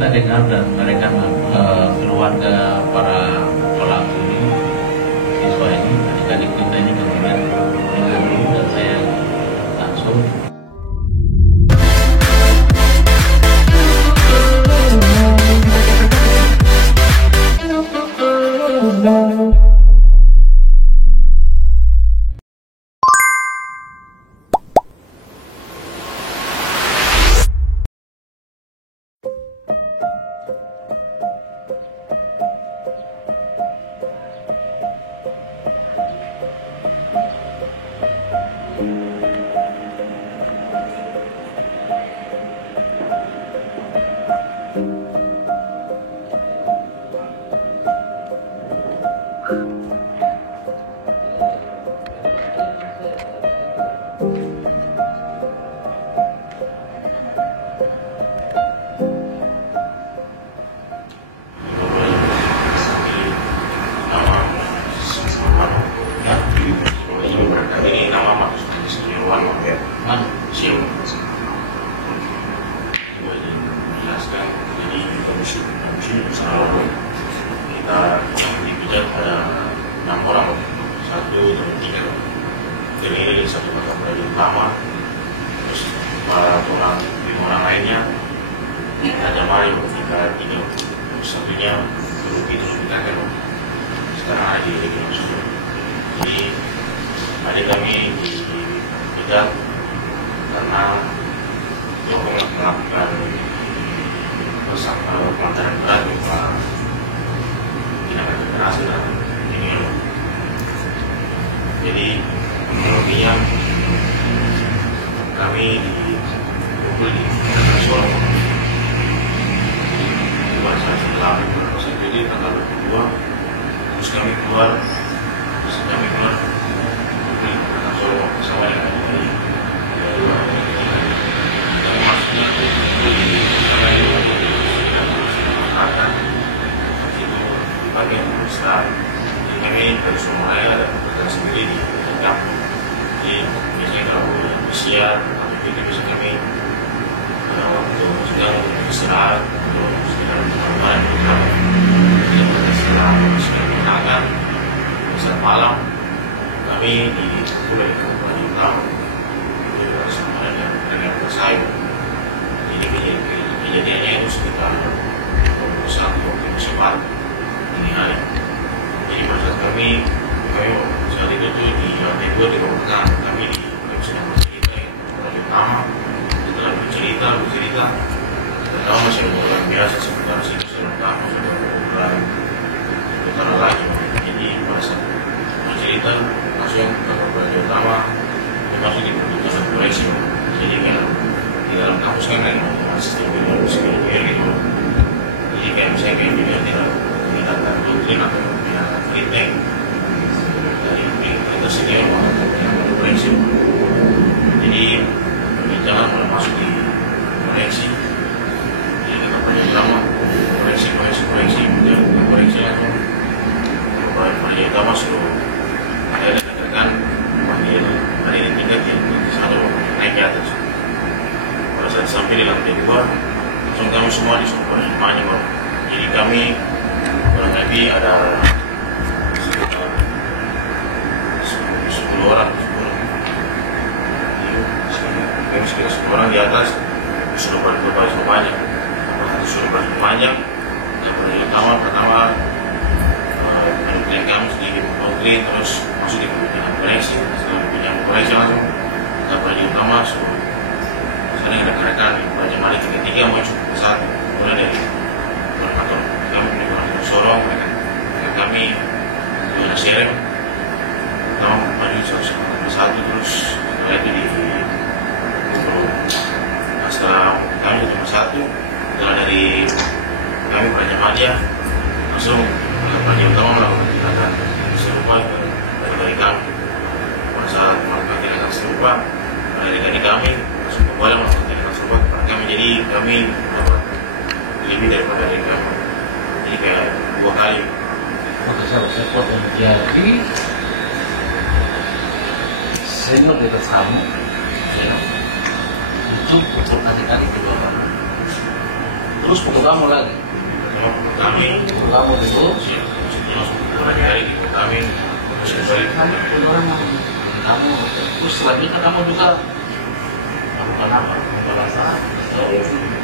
kita dengar dan mereka keluarga para pelaku ini, siswa ini, adik-adik kita ini kemudian dengar dulu dan saya langsung kita dipijat ada 6 orang, 1, 2, 3 terdiri dari 1 kakak beradik utama, terus para orang 5 orang lainnya ada mari kita 3, terus satunya dulu itu kita kan sekarang ada di regional Solo. Jadi adik kami dipijat karena melakukan pelanggaran berat berupa tindakan kekerasan dan ini. Jadi kronologinya kami dipukul di Solo pada saat lalu jadi tanggal 22, terus kami keluar di Solo bersama dengan kami masuk itu bagian besar ini bersemuanya dan bekerja sendiri di kampung. Jadi biasanya kalau usia atau itu bisa kami waktu sedang istirahat atau sedang malam di kampung. Jadi pada setelah menangkan saat malam kami di Pulau Kabupaten Utama itu bersama dengan bersaing. Jadi kejadiannya itu sekitar 21 ini hari. Jadi pada saat kami saat itu tuh di lantai 2 di ruang tengah kami sedang bercerita ya. Kalau utama setelah bercerita pertama masih ada orang biasa seputar sini serentak sudah mulai berbicara lagi. Jadi pada saat bercerita langsung ke bagian utama masuk di dalam koleksi. Jadi kan di dalam kampus kan sistem biologi gitu. Jadi kayak misalnya kayak tidak doktrin atau tidak kritik dari kita senior atau yang berkoleksi. Jadi perbincangan mulai masuk di koleksi. Jadi kita banyak drama koleksi kemudian koleksi langsung pada utama suruh ada rekan panggil ada yang tingkat yang selalu naik ke atas. Pada saat sampai di lantai 2 langsung kami semua disuruh semuanya bang. Jadi kami kurang lebih ada sekitar 10 orang. Kami sekitar 10 orang di atas disuruh berbaris panjang. Disuruh berbaris panjang. Yang pertama kami sedikit doktrin terus masuk di pembinaan koleksi. Setelah pembinaan koleksi langsung kita belajar utama suruh sana ada rekan belajar mari tiga masuk ke satu mulai dari kantor kami di Sorong rekan kami di Nasirem pertama maju satu terus setelah itu di setelah kami di satu setelah dari kami belajar media langsung belajar utama melakukan tindakan serupa dari kami pada saat melakukan tindakan serupa dari kami langsung kembali melakukan tindakan serupa kepada kami. Jadi kami dapat lebih daripada dari kami. Jadi kayak 2 kali. Oke, saya jadi senior di atas kamu itu pukul adik-adik kedua kamu. Terus pukul kamu lagi? Pertama kami, Pukul kamu dulu? langsung hari di kami, terus kembali Kamu, terus selanjutnya kamu juga melakukan apa? Pembalasan?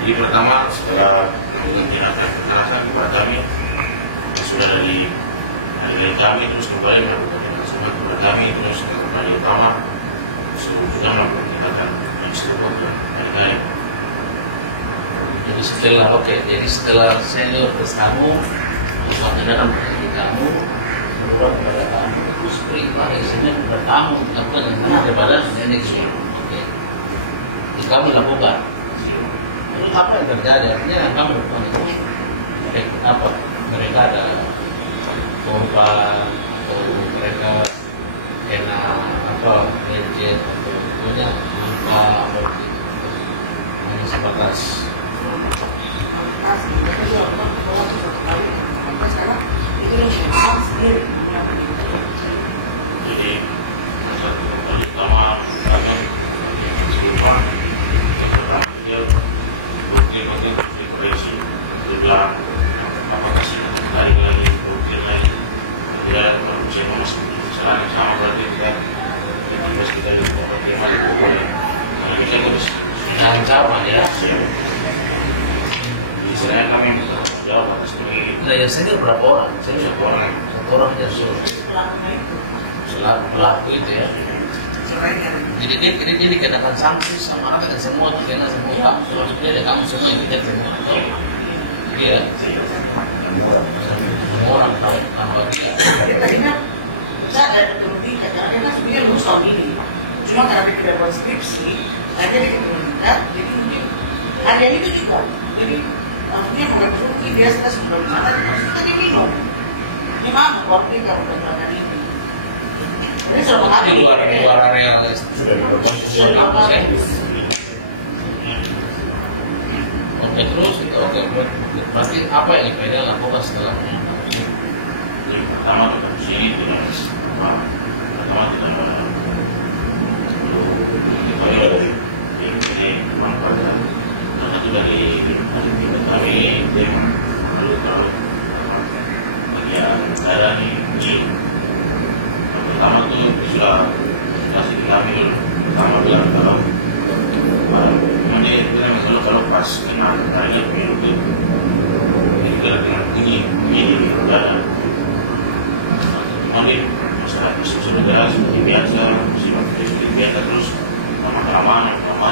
Jadi pertama setelah menjelaskan kekerasan kepada kami yang sudah dari kami terus kembali melakukan kekerasan kepada kami terus kembali utama sudah melakukan tindakan yang serupa dari jadi setelah senior terus kamu melakukan menjadi kamu berubah kepada kamu terus beribadah isinya kepada kamu lakukan yang mana daripada nenek semua. Oke, jadi kamu lakukan. Terus apa yang terjadi? Artinya yang kamu lakukan itu apa? Mereka ada korban atau mereka kena apa legend atau punya luka atau hanya sebatas jadi pertama serupa dia bukti dikoreksi juga apa kasih lagi bukti lagi dia saya masuk kesalahan yang sama berarti kita terus kita dibawa dia masih boleh kalau kita terus ancaman ya. istilahnya kami jawab atas ini Nah yang senior berapa orang? Senior satu orang satu orang yang suruh selaku pelaku itu ya. Jadi dia dikenakan sanksi sama anak dan semua kena semua kamu termasuk dia kamu semua yang kita semua. Iya. Semua orang tahu tambah dia. Tadinya saya ada berhenti katanya kan sebenarnya lulus tahun ini. Cuma karena dia tidak buat skripsi, akhirnya dia meningkat. Jadi mungkin ada itu juga. Jadi maksudnya mungkin dia sudah sebelum sana, maksudnya dia minum. Ini mana waktu kalau berjalan ini. Jadi sudah mengatur Di luar area Oke terus itu oke. Berarti apa yang IPD lakukan setelahnya? jadi pertama kita sini dengan pertama kita kita dari ini memang pada satu dari kami memang lalu bagian daerah ini pertama itu sudah kasih kami dulu pertama bilang kalau ini kita kalau pas kena hari itu kita dengan bunyi di udara mungkin masyarakat sudah seperti biasa seperti biasa terus lama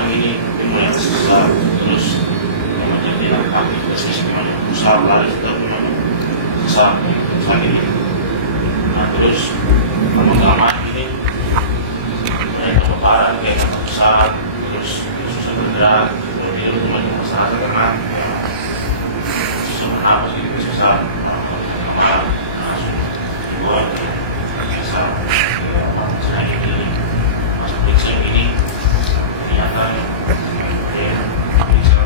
ini mulai susah terus menjadi aktivitas memang susah lari sudah susah sakit nah terus lama ini tambah parah kayak besar terus susah bergerak tidak cuma masyarakat karena susah apa sih susah lama buat biasa saya ini masuk periksa ini ternyata ya bisa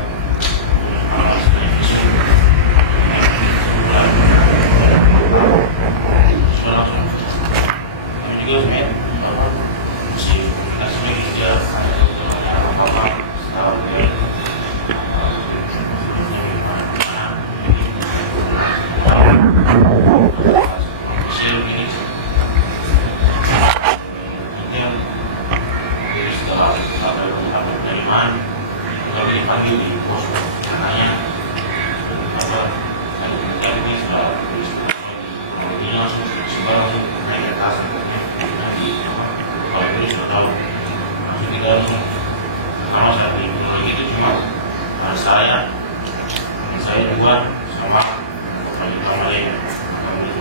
saya dua sama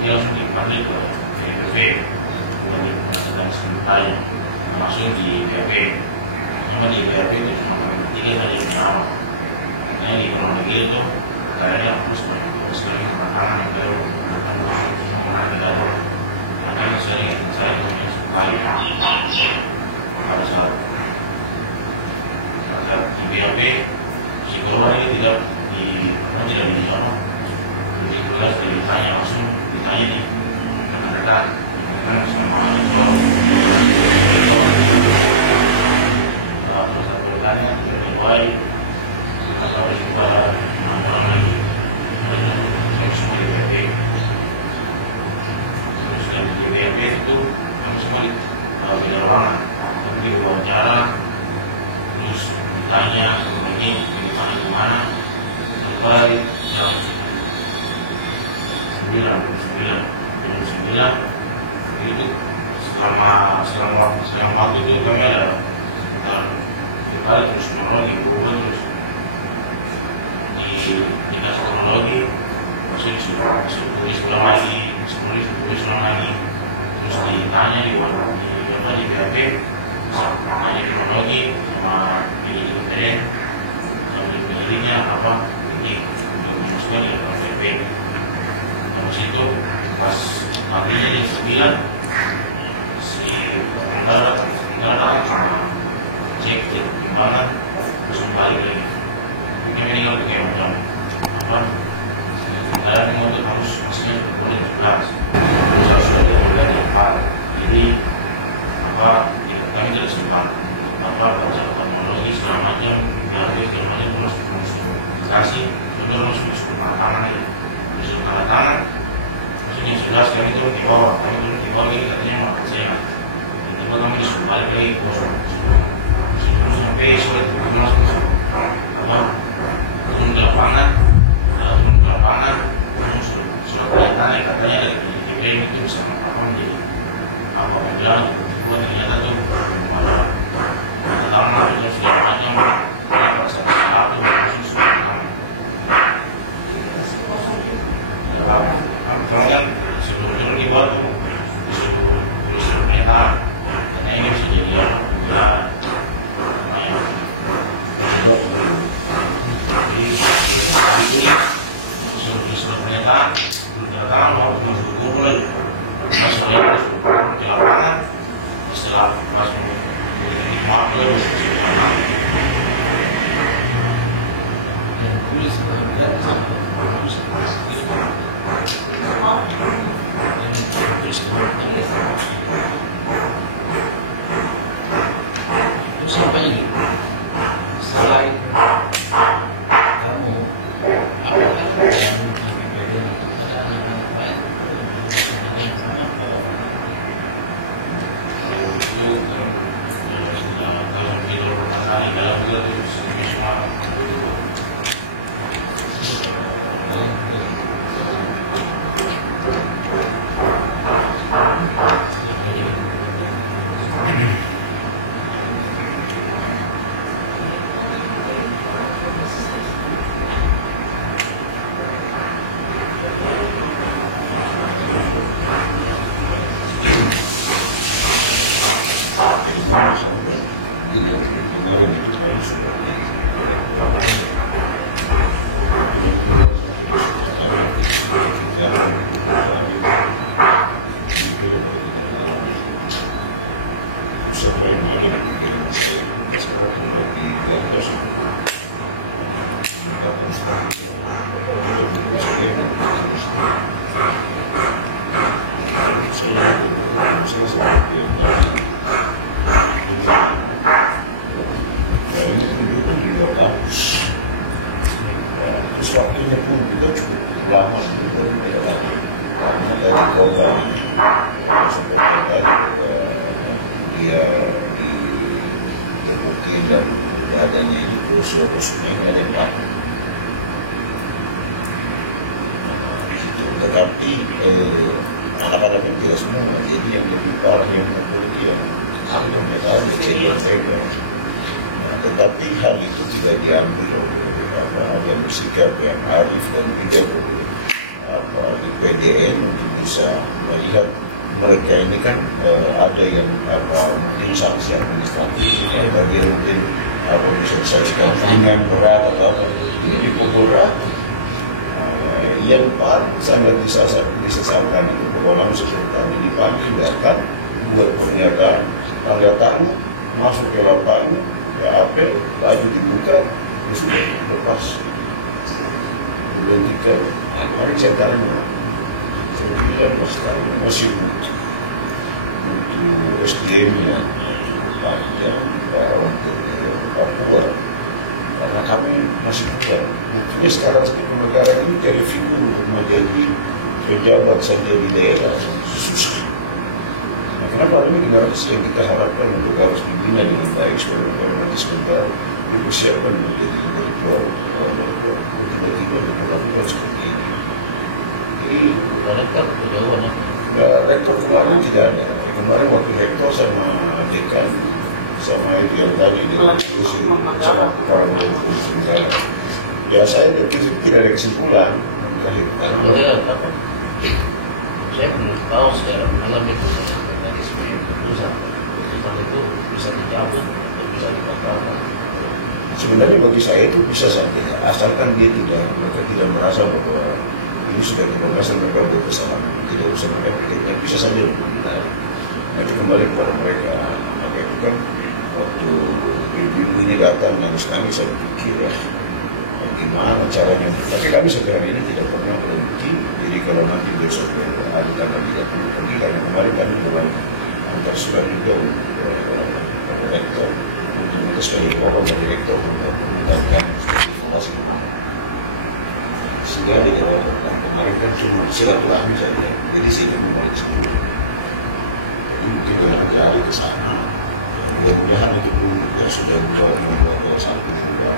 dia langsung dipanggil ke BPP dan sementara langsung di BPP cuma di BPP itu cuma tiga hari yang sama makanya di dalam lagi itu kayaknya harus sekali tangan yang baru makanya saya sekali pada saat di BPP psikolog ini tidak di sana jadi kelas ditanya langsung ditanya nih rekan-rekan sama terus rekannya lebih baik atau juga orang selama waktu itu kami ada kita terus teknologi berubah terus di dinas teknologi masih disuruh sekolah lagi terus ditanya di BAP tanya teknologi sama di IPDN sama di penyidikannya apa ini dimasukkan di LPP. Terus itu pas nantinya di 9 si pengendara cek gimana terus kembali lagi mungkin meninggal kayak macam apa kendaraan yang untuk harus maksudnya boleh jelas harus sudah diambil apa jadi apa kami tidak simpan apa baca teknologi segala macam berarti segala macam terus kasih terus tangan aja terus tangan maksudnya sudah sekarang itu di bawah lagi katanya mau saya tiba kami disuruh balik lagi kosong sampai sore langsung apa turun ke lapangan surat perintahnya katanya dari DPM itu bisa apa menjadi apa bilang buat ternyata tuh malah pertama itu segala macam merasa satu khusus kemudian sebelum dibuat tuh disuruh pernyataan karena ini bisa jadi ya disuruh pernyataan mau masuk lagi masuk ke lapangan setelah masuk di maklum itu sampai ini selain kamu apakah yang waktunya pun kita cukup lama karena dari Golkar sampai dia terbukti dan adanya itu terus-terusnya ada yang baku. Tetapi anak-anak yang tidak semua, jadi yang lebih parah yang dia yang tahu kejadian saya. Tetapi hal itu tidak diambil ada bersikap yang arif dan tidak di PDN untuk bisa melihat mereka ini kan ada yang mungkin sanksi administratif bagian mungkin bisa disaksikan dengan berat atau jadi pukul berat yang paling sangat disesalkan itu bahwa langsung tadi di pagi datang buat pernyataan tanda tangan masuk ke lapangan apel baju dibuka sudah lepas kemudian mari saya tanya 19 tahun masih butuh SDM nya panjang untuk Papua karena kami masih bukan buktinya sekarang negara ini jadi figur untuk menjadi pejabat saja di daerah susah. Nah, kenapa ini negara yang kita harapkan untuk harus dibina dengan baik supaya nanti sebentar dipersiapkan menjadi intelektual tiba-tiba melakukan seperti ini. Jadi rektor kejauhan rektor kemarin tidak ada. kemarin waktu rektor sama dekan sama itu yang tadi diskusi sama orang dari polisi misalnya, ya saya tidak ada kesimpulan Karena saya belum tahu secara malam itu mekanisme keputusan itu bisa dicabut atau bisa dibatalkan. sebenarnya bagi saya itu bisa saja, asalkan dia mereka tidak merasa bahwa ini sudah dibebaskan, mereka bersalah, tidak usah mereka bisa saja ditarik. Nanti kembali kepada mereka. Maka itu kan waktu ibu ini datang dan kami saya pikir ya gimana caranya, tapi kami sekarang ini tidak pernah berhenti. Jadi kalau nanti besok ada tanggal 30 pergi, karena kemarin kami mulai antar surat juga untuk rektor untuk minta sekali bapak dari rektor untuk mendapatkan informasi kemana. Sehingga kemarin kan cuma silaturahmi saja, jadi saya ingin balik sepuluh. Jadi mungkin dalam hari ke sana, mudah-mudahan itu pun sudah membuat satu juga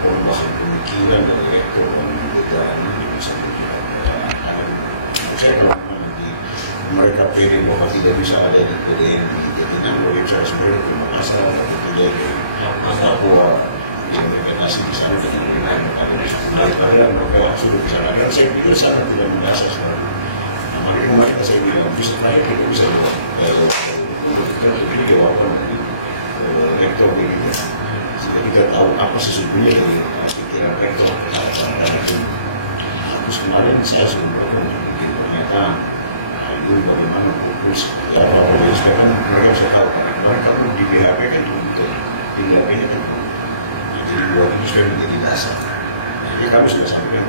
perubahan pemikiran dari rektor dan anggota ini bisa ada. Saya pernah mereka pilih bahwa tidak bisa ada di PDN di Nanggoy saya sebenarnya cuma asal tapi tidak bahwa yang mereka kasih di sana dengan daripada yang mereka sudah di sana. Dan saya pikir sangat tidak mendasar sekali. Makanya kemarin saya bilang bisa naik tidak bisa ini jawaban dari rektor begitu. Saya tidak tahu apa sesungguhnya dari pikiran rektor dan itu. Terus kemarin saya sebenarnya mungkin ternyata itu bagaimana fokus ya sekarang mereka bisa tahu karena kemarin kalau di BHP kan untuk di BHP nya kan jadi buat ini sudah menjadi dasar. Jadi kami sudah sampaikan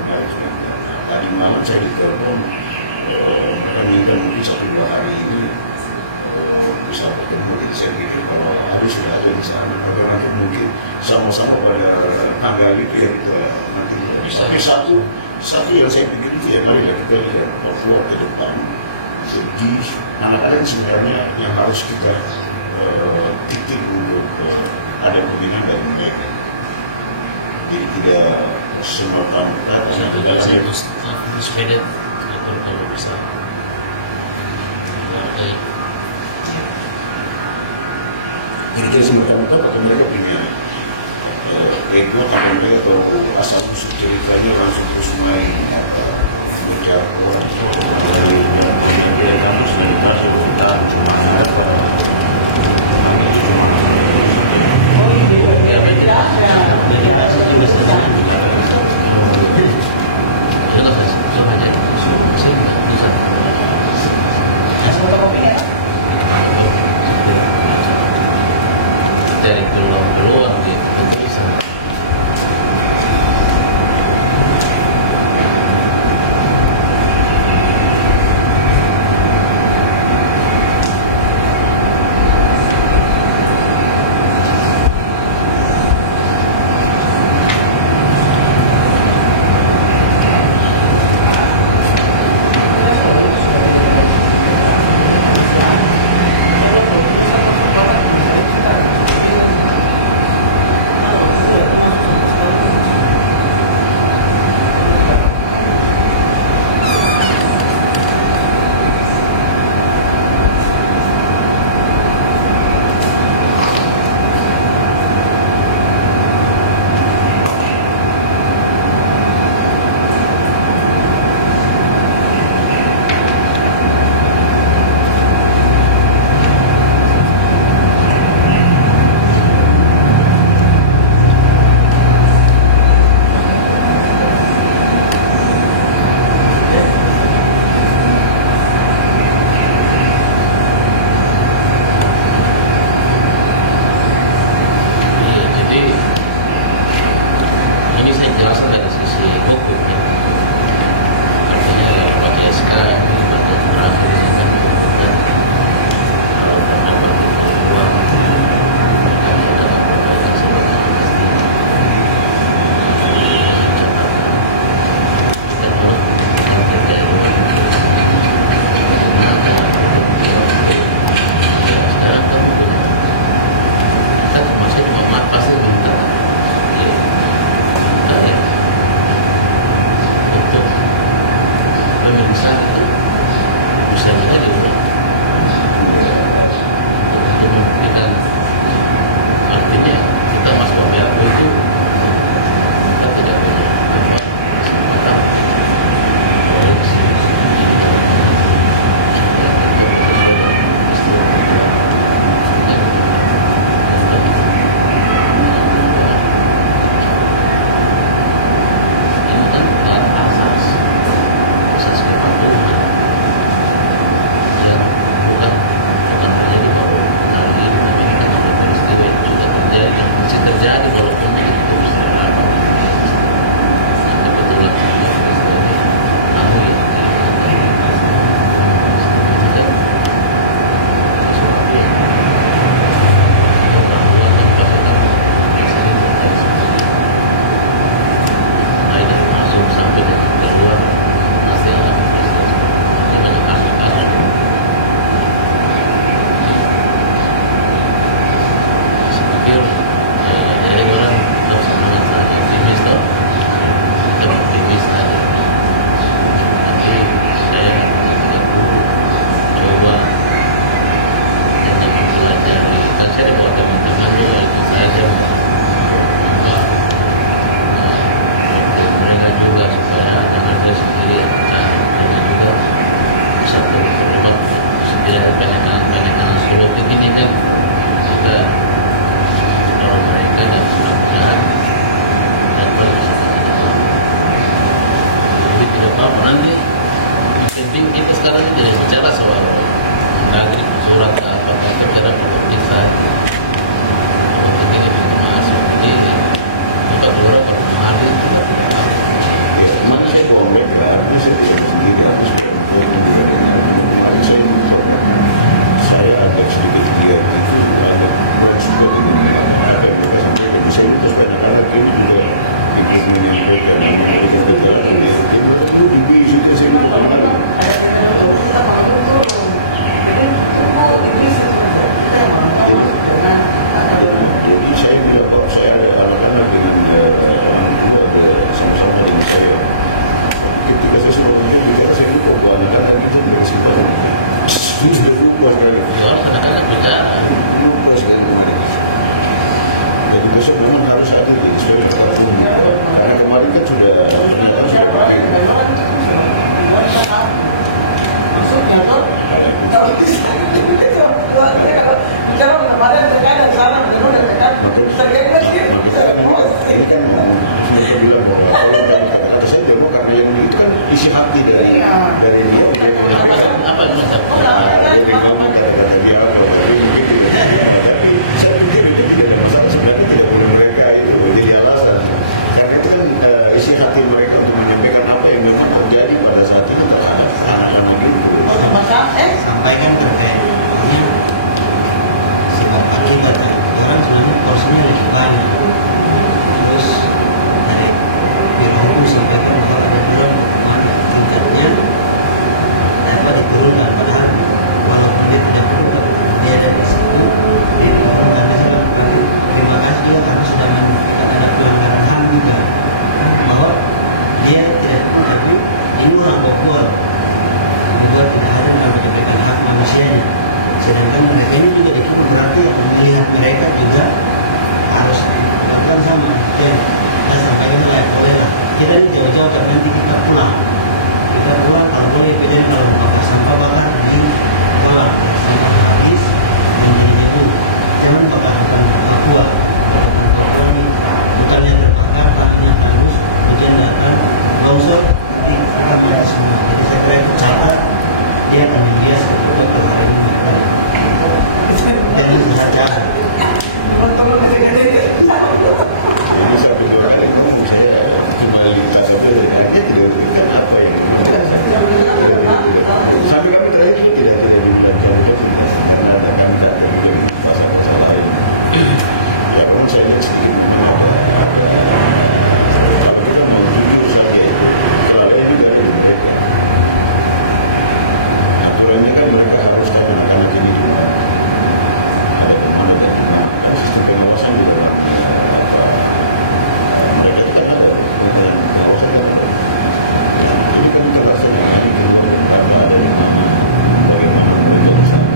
tadi malam saya ditelepon mereka minta mungkin 1-2 hari ini bisa bertemu. Jadi saya pikir kalau harus sudah ada di sana bagaimana mungkin sama-sama pada tanggal itu ya kita nanti bisa. Tapi satu yang saya pikir itu ya mari kita lihat Papua ke depan. Jadi anak-anak sebenarnya yang harus kita titik untuk ada pembinaan dari mereka. Jadi tidak semata-mata saya harus sepeda kalau bisa. Jadi dia semata-mata atau mereka punya ego atau mereka tahu asal usul ceritanya langsung terus main bicara orang dari kampus dari pasir kita dari peluang gitu bisa. sedangkan mereka ini juga itu berarti melihat mereka juga harus diperlakukan sama. Oke, kita sampaikan levelnya lah. Kita ini jauh-jauh tapi nanti kita pulang kalau boleh kejadian kalau bakar sampah bakar ini tolak sampah habis menjadi itu jangan bakar Papua ini bukannya terbakar tanahnya bagus hujan datang longsor nanti akan mereka semua. Jadi saya kira itu catat dia akan membias untuk hari ini dan saja Jadi saya pikir ekonomi saya kembali ke saja dengannya tidak berikan apa yang sampai kami terakhir itu tidak dibilang itu karena kami tidak ada pasal-pasal lain. Ya kalau saya lihat sedikit kalau kita mau jujur saja soalnya juga ada mereka aturannya kan mereka harus tahu kalau ini juga ada kemana dan kemana sistem pengawasan juga mereka kan ada dan kawasan yang ada ini kan terlaksana karena ada yang bagaimana mereka bisa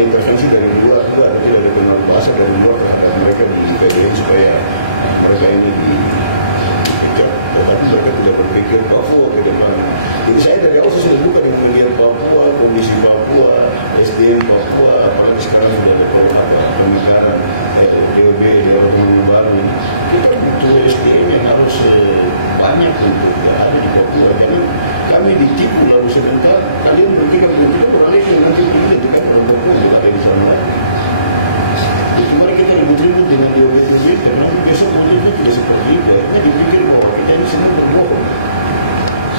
intervensi dari luar, nanti ada pengaruh bahasa dari luar terhadap mereka di PBN supaya mereka ini dikejar. Tetapi mereka tidak berpikir Papua ke depan. Jadi saya dari awal sudah buka dengan melihat Papua, kondisi Papua, SDM Papua, apalagi sekarang sudah ada pemekaran DOB, Dewan Baru. Kita butuh SDM yang harus banyak untuk ada di Papua. Karena kami ditipu lalu sedangkan kalian bertiga beralih nanti ini dekat dengan Papua juga ada di sana. Jadi mari kita ribut-ribut dengan DOB karena besok boleh itu tidak seperti itu. Akhirnya dipikir bahwa kita ini semua berbohong.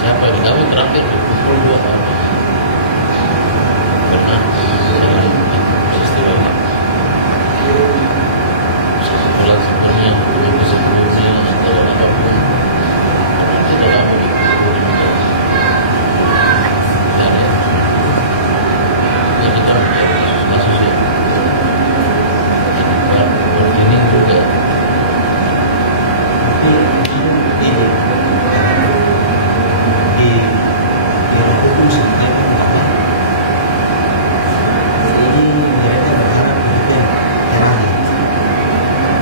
Siapa yang kami terakhir berkumpul 2 tahun pernah peristiwa sebulan sebelumnya minggu sebelumnya atau apapun tidak lama dikumpul di Medan dan kita mencari kasus-kasus yang ini juga hukum sampaikan bahwa ini mereka berharap mereka terakhir.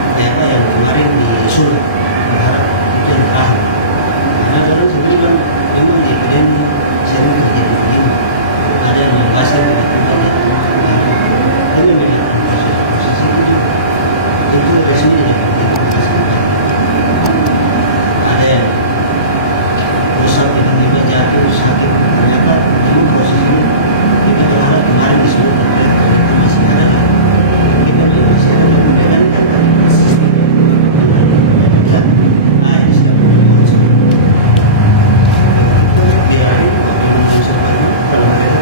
Ternyata yang kemarin diusul berharap itu yang terakhir. Karena kalau sebelum memang di Keren sering terjadi begini. Ada yang membahaskan tapi melihat posisi itu resmi ada yang pusat ini jatuh sakit ternyata ini posisinya kita berharap kemarin disebut mereka masih ada kita masih ada perbedaan sistem nah ini sudah berlangsung biar kalau mereka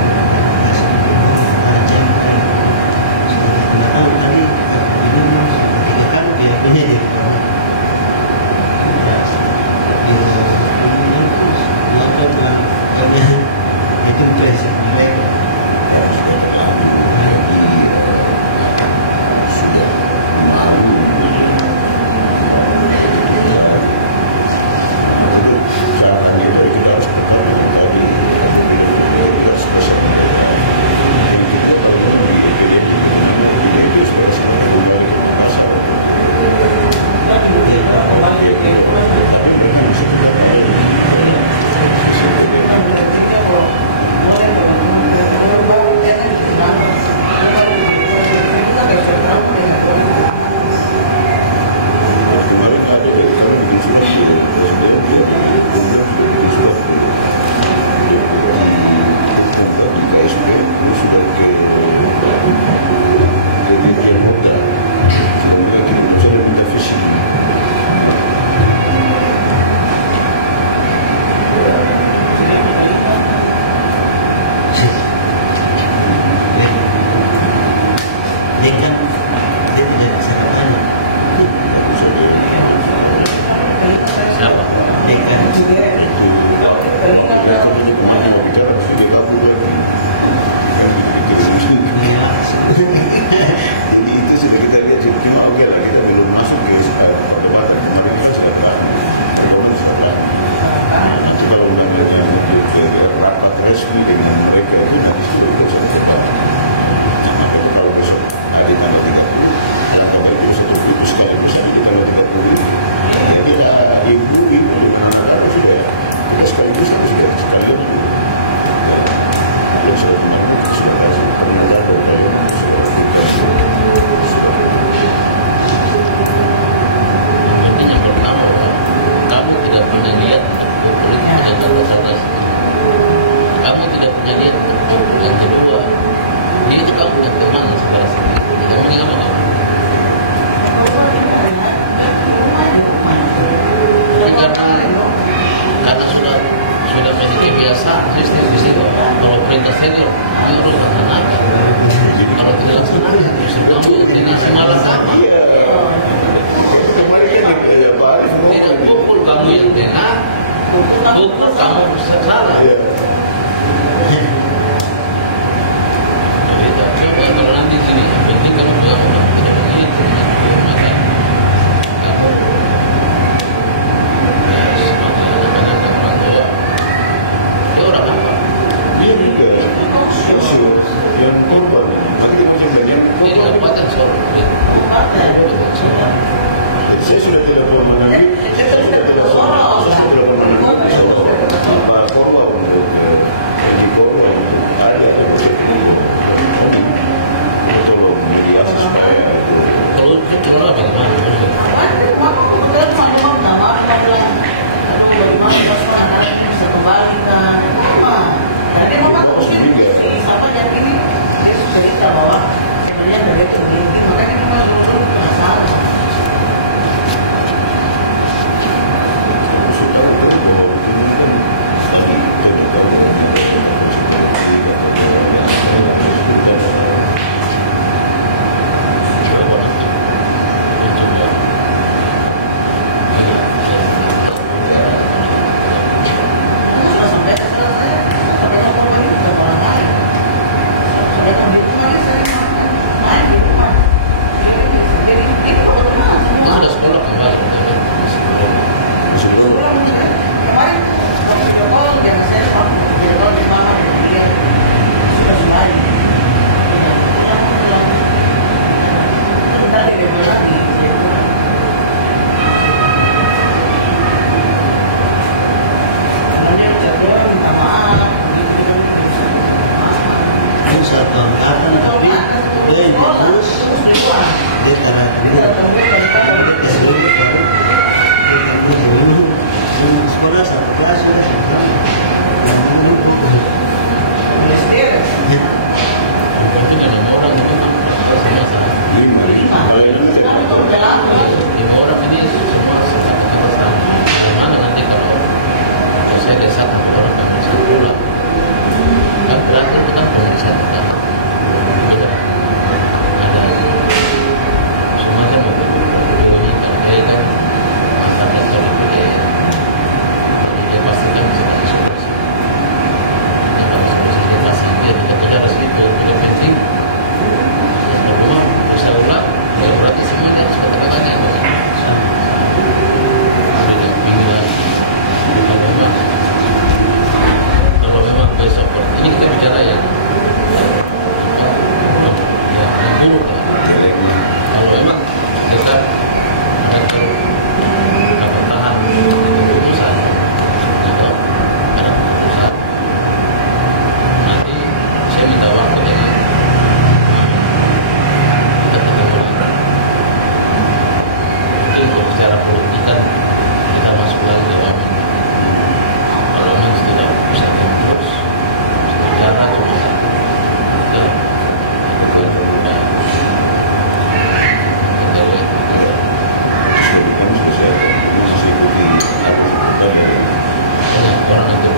itu prinsip mereka sudah mau cara kita harus bertemu tadi kita spesial sistem di situ. Kalau perintah senior, ayo harus laksanakan. Kalau tidak laksanakan, justru kamu dikasih malah sama. Tidak pukul kamu yang benar, pukul kamu salah. Jadi coba kalau nanti sini, yang penting kamu juga tidak begitu, maka kamu semakin anak-anak dan orang tua, dia orang apa? Dia juga yang korban. Nanti macam banyak. Dia di Kabupaten Solo. Saya sudah tidak pernah mengambil. Saya sudah tidak pernah mengambil korban untuk bagi korban ada tolong mediasi supaya Kalau cuma bagaimana? Kebetulan cuma minta maaf, dia bilang, aduh bagaimana pas anak ini bisa kembali kan, dan dia memang mungkin si siapa yang ini dia cerita bahwa sebenarnya dari itu begini, makanya dia memang dulu penasaran. Sudah sampai selesai, sampai korban itu sudah orang lain. Sampai korban itu lagi sering main di rumah. Jadi ini korban Kita semua. sudah sekolah kembali. Sebelum kemarin kalau video call yang saya video call di mana dia sudah kembali. Tadi dia bilang lagi, dia bilang, namanya jago minta maaf, gitu. Ini satu angkatan tapi dia yang terus dia karena dia keseluruh sekolah satu kelas sudah Itu dengan orang itu kan semua sama. 5 orang ini semua sama. Bagaimana nanti kalau saya ke satu orang kan bisa pulang? Kan berarti bukan pemeriksaan pertama. Ada semacam ini kalau saya kan mantan rektor itu dia pastikan bisa diskusi. Karena diskusi pasti dia tidak harus itu tidak penting. Yang kedua bisa ulang, ya berarti semuanya harus kata-katanya. Sudah pinggiran. Kalau memang besok ini kita bicara ya. Ya, dulu lah. Kalau memang kita akan tahan keputusan atau ada keputusan, nanti saya minta waktu dengan kita ketemu lagi. Mungkin kalau secara politik kan kita masuk lagi ke wamen. Kalau memang tidak bisa terus sejarah atau bisa kita orang itu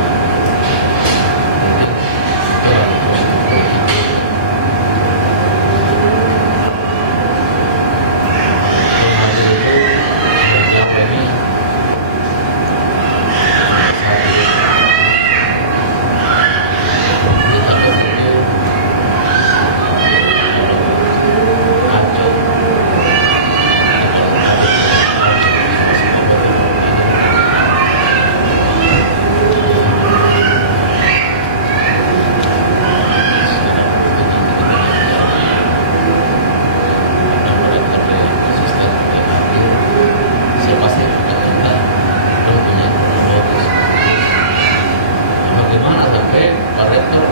bagaimana sampai Pak Rektor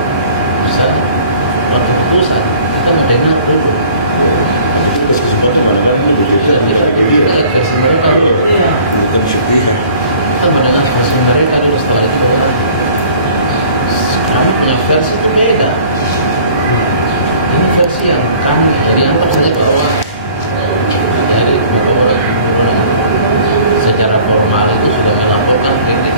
bisa buat keputusan? Kita mendengar dulu. Versi mereka dulu. Kita mendengar versi mereka dulu, setelah itu kami punya versi itu beda. Ini versi yang kami dari apa saja bahwa dari beberapa orang secara formal itu sudah melaporkan kritik.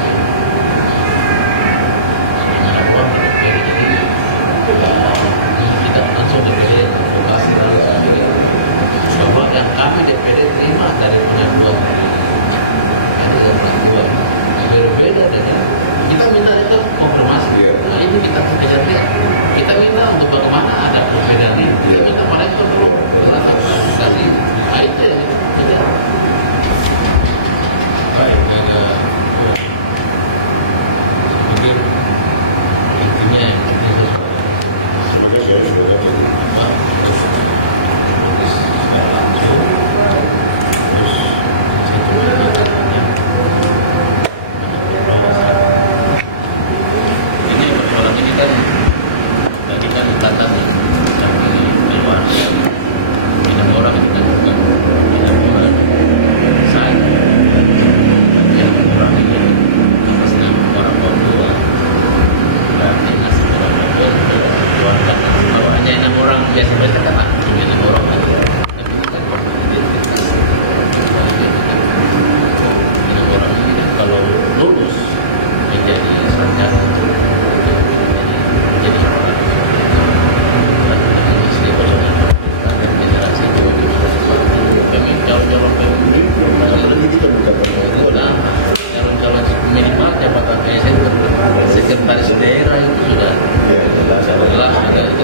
sekretaris daerah itu sudah Ya, jelas ada. jelas ada itu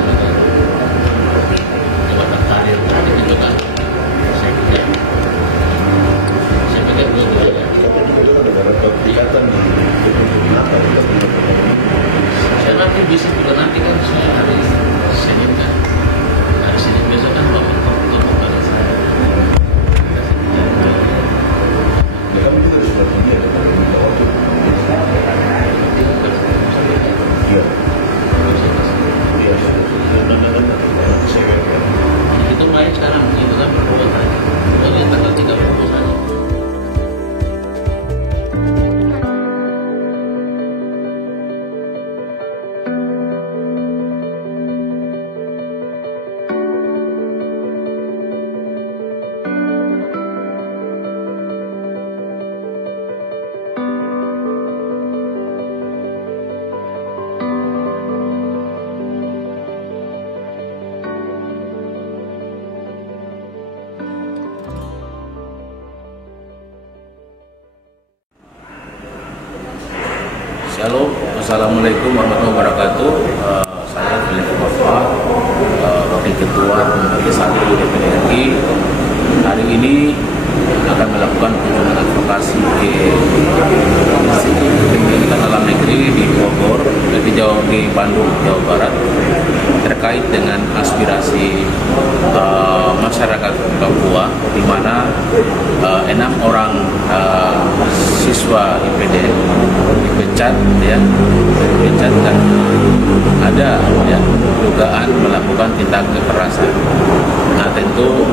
jabatan karir tadi itu kan saya pikir dua-duanya. Tapi itu ada beberapa kegiatan di apa di Saya nanti bisa juga nanti kan saya hari Senin kan, hari Senin besok kan bapak pada saya. Ya kan kita sudah punya dari waktu. Iya. Iya. Saya kira. Itu main sekarang itu kan berdua tadi. Pokoknya tanggal 30 saja. Shalom, Assalamualaikum warahmatullahi wabarakatuh. Saya Philip Bapak, Wakil Ketua Komisi 1 DPR RI. Hari ini akan melakukan kunjungan advokasi ke Institut Pendidikan Dalam Negeri di Bogor, di Bandung, Jawa Barat, terkait dengan aspirasi masyarakat Papua, di mana 6 orang siswa IPDN dipecat dan ada dugaan melakukan tindak kekerasan. Nah, tentu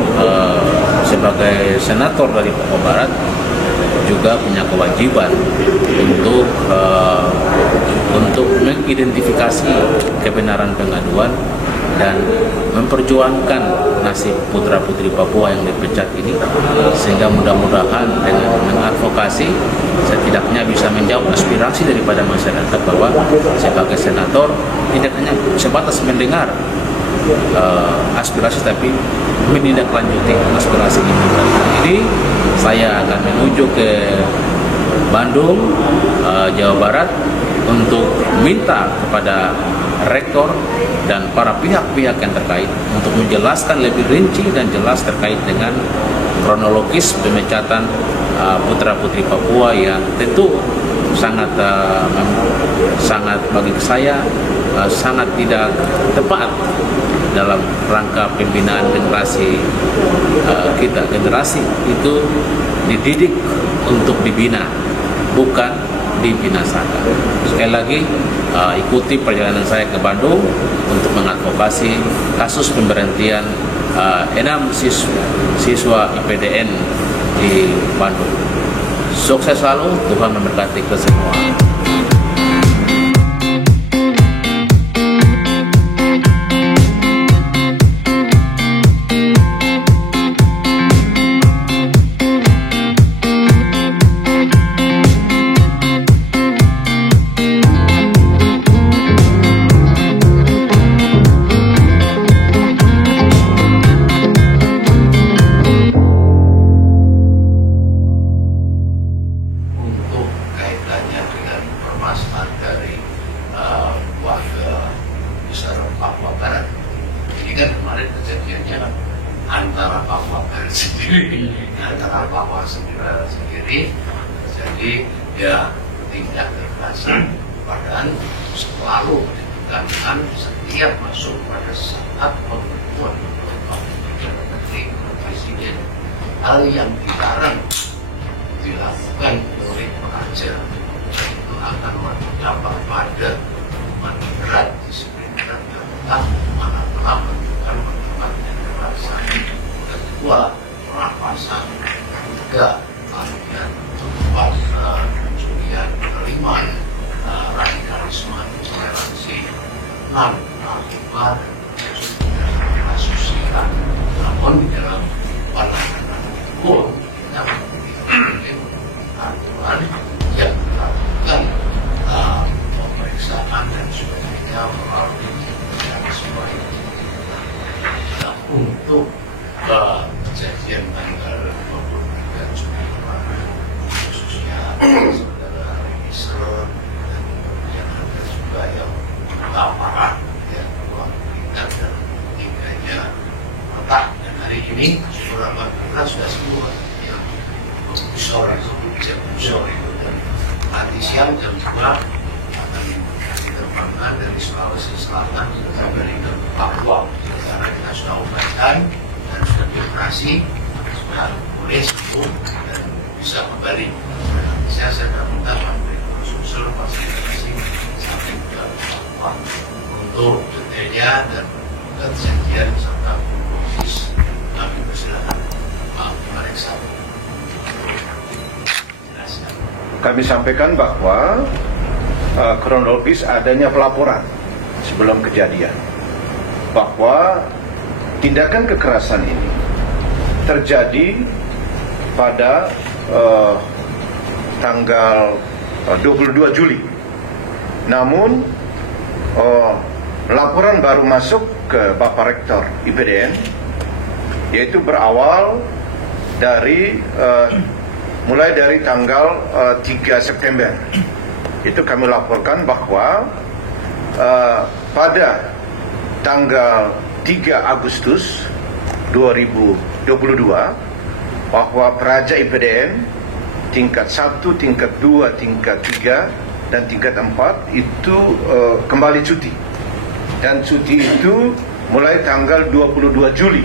sebagai senator dari Papua Barat juga punya kewajiban untuk mengidentifikasi kebenaran pengaduan dan memperjuangkan nasib putra-putri Papua yang dipecat ini, sehingga mudah-mudahan dengan mengadvokasi setidaknya bisa menjawab aspirasi daripada masyarakat, bahwa sebagai senator tidak hanya sebatas mendengar aspirasi, tapi menindaklanjuti aspirasi itu. Jadi saya akan menuju ke Bandung, Jawa Barat, untuk minta kepada rektor dan para pihak-pihak yang terkait untuk menjelaskan lebih rinci dan jelas terkait dengan kronologis pemecatan putra-putri Papua yang tentu sangat bagi saya sangat tidak tepat dalam rangka pembinaan generasi kita. Generasi itu dididik untuk dibina, bukan dibinasakan. Sekali lagi, ikuti perjalanan saya ke Bandung untuk mengadvokasi kasus pemberhentian 6 siswa IPDN di Bandung. Sukses selalu, Tuhan memberkati kita semua. Antara Papua Barat sendiri, antara Papua sendiri, jadi ya tindak kekerasan badan selalu ditekankan setiap masuk pada saat pembentukan Perdana Menteri Presiden. Hal yang dilarang dilakukan oleh pengajar itu akan berdampak pada berat disiplin dan mana telah menentukan kekerasan. Kedua, perampasan. Tiga, kemudian pencurian. Kelima, radikalisme intoleransi. 6, narkoba dan asusila. Namun di dalam pandangan hukum yang aturan yang dilakukan pemeriksaan dan sebagainya melalui mekanisme untuk kejadian tanggal 23 Juli kemarin, khususnya saudara Remisel dan kemudian ada juga juga yang aparat ya, kita dan tingkahnya otak. Dan hari ini beberapa kita sudah semua yang sore jam sore itu, dan nanti siang jam 2 akan diterbangkan dari Sulawesi Selatan sampai ke Papua, karena kita sudah obatkan dan sudah dioperasi, sudah boleh sembuh dan bisa kembali. Saya sedang minta sampai usul fasilitasi sampai ke Papua untuk detailnya dan kesaksian serta proses. Kami persilakan Pak Mariksa. Kami sampaikan bahwa kronologis adanya pelaporan sebelum kejadian bahwa tindakan kekerasan ini terjadi pada tanggal 22 Juli. Namun laporan baru masuk ke Bapak Rektor IPDN, yaitu berawal dari mulai dari tanggal 3 September. Itu kami laporkan bahwa pada tanggal 3 Agustus 2022 bahwa peraja IPDN tingkat 1, tingkat 2, tingkat 3 dan tingkat 4 itu kembali cuti. Dan cuti itu mulai tanggal 22 Juli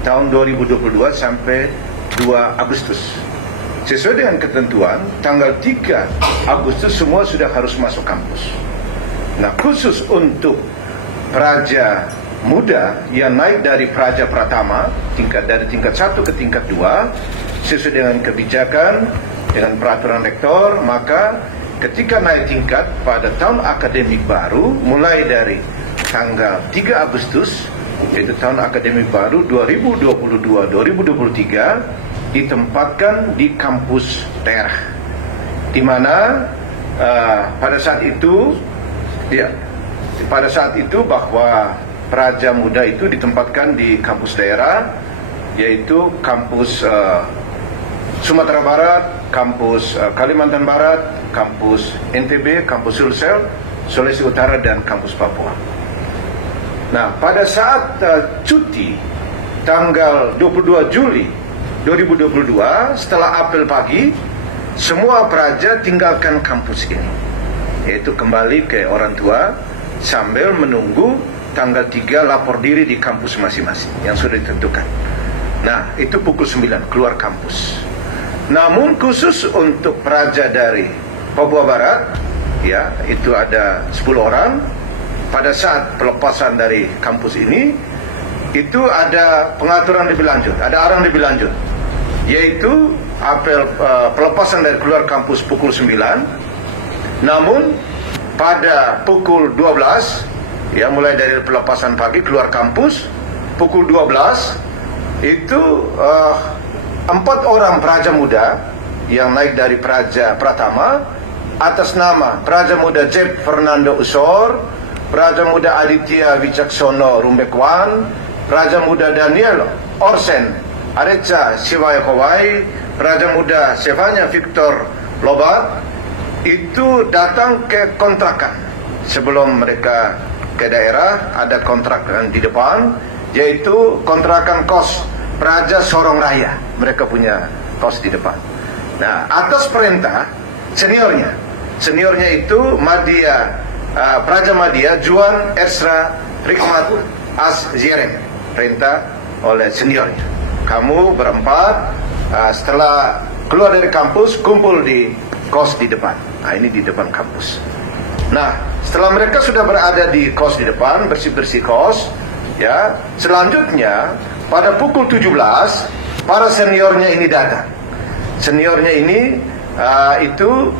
tahun 2022 sampai 2 Agustus. Sesuai dengan ketentuan, tanggal 3 Agustus semua sudah harus masuk kampus. Nah, khusus untuk peraja muda yang naik dari peraja pratama, dari tingkat 1 ke tingkat 2, sesuai dengan kebijakan, dengan peraturan rektor, maka ketika naik tingkat pada tahun akademik baru, mulai dari tanggal 3 Agustus, yaitu tahun akademik baru 2022-2023, ditempatkan di kampus daerah, di mana pada saat itu bahwa peraja muda itu ditempatkan di kampus daerah, yaitu kampus Sumatera Barat, kampus Kalimantan Barat, kampus NTB, kampus Sulsel, Sulawesi Utara, dan kampus Papua. Nah, pada saat cuti tanggal 22 Juli 2022, setelah apel pagi, semua peraja tinggalkan kampus ini, yaitu kembali ke orang tua sambil menunggu tanggal 3 lapor diri di kampus masing-masing yang sudah ditentukan. Nah, itu pukul 9 keluar kampus. Namun khusus untuk peraja dari Papua Barat, ya, itu ada 10 orang. Pada saat pelepasan dari kampus ini, itu ada pengaturan lebih lanjut, ada arahan lebih lanjut, yaitu apel pelepasan dari keluar kampus pukul 9. Namun pada pukul 12, ya, mulai dari pelepasan pagi keluar kampus pukul 12, itu 4 orang peraja muda yang naik dari peraja pratama atas nama peraja muda Jeb Fernando Usor, peraja muda Aditya Wicaksono Rumbekwan, peraja muda Daniel Orsen Areca Siwayakowai, peraja muda Sevanya Victor Lobat, itu datang ke kontrakan. Sebelum mereka ke daerah, ada kontrakan di depan, yaitu kontrakan kos Peraja Sorong Raya. Mereka punya kos di depan. Nah, atas perintah seniornya itu Peraja Madya Juan Ersra Rikmat Azzieren, perintah oleh seniornya. Kamu berempat setelah keluar dari kampus kumpul di kos di depan. Nah, ini di depan kampus. Nah, setelah mereka sudah berada di kos di depan, bersih-bersih kos, ya, selanjutnya pada pukul 17 para seniornya ini datang. Seniornya ini itu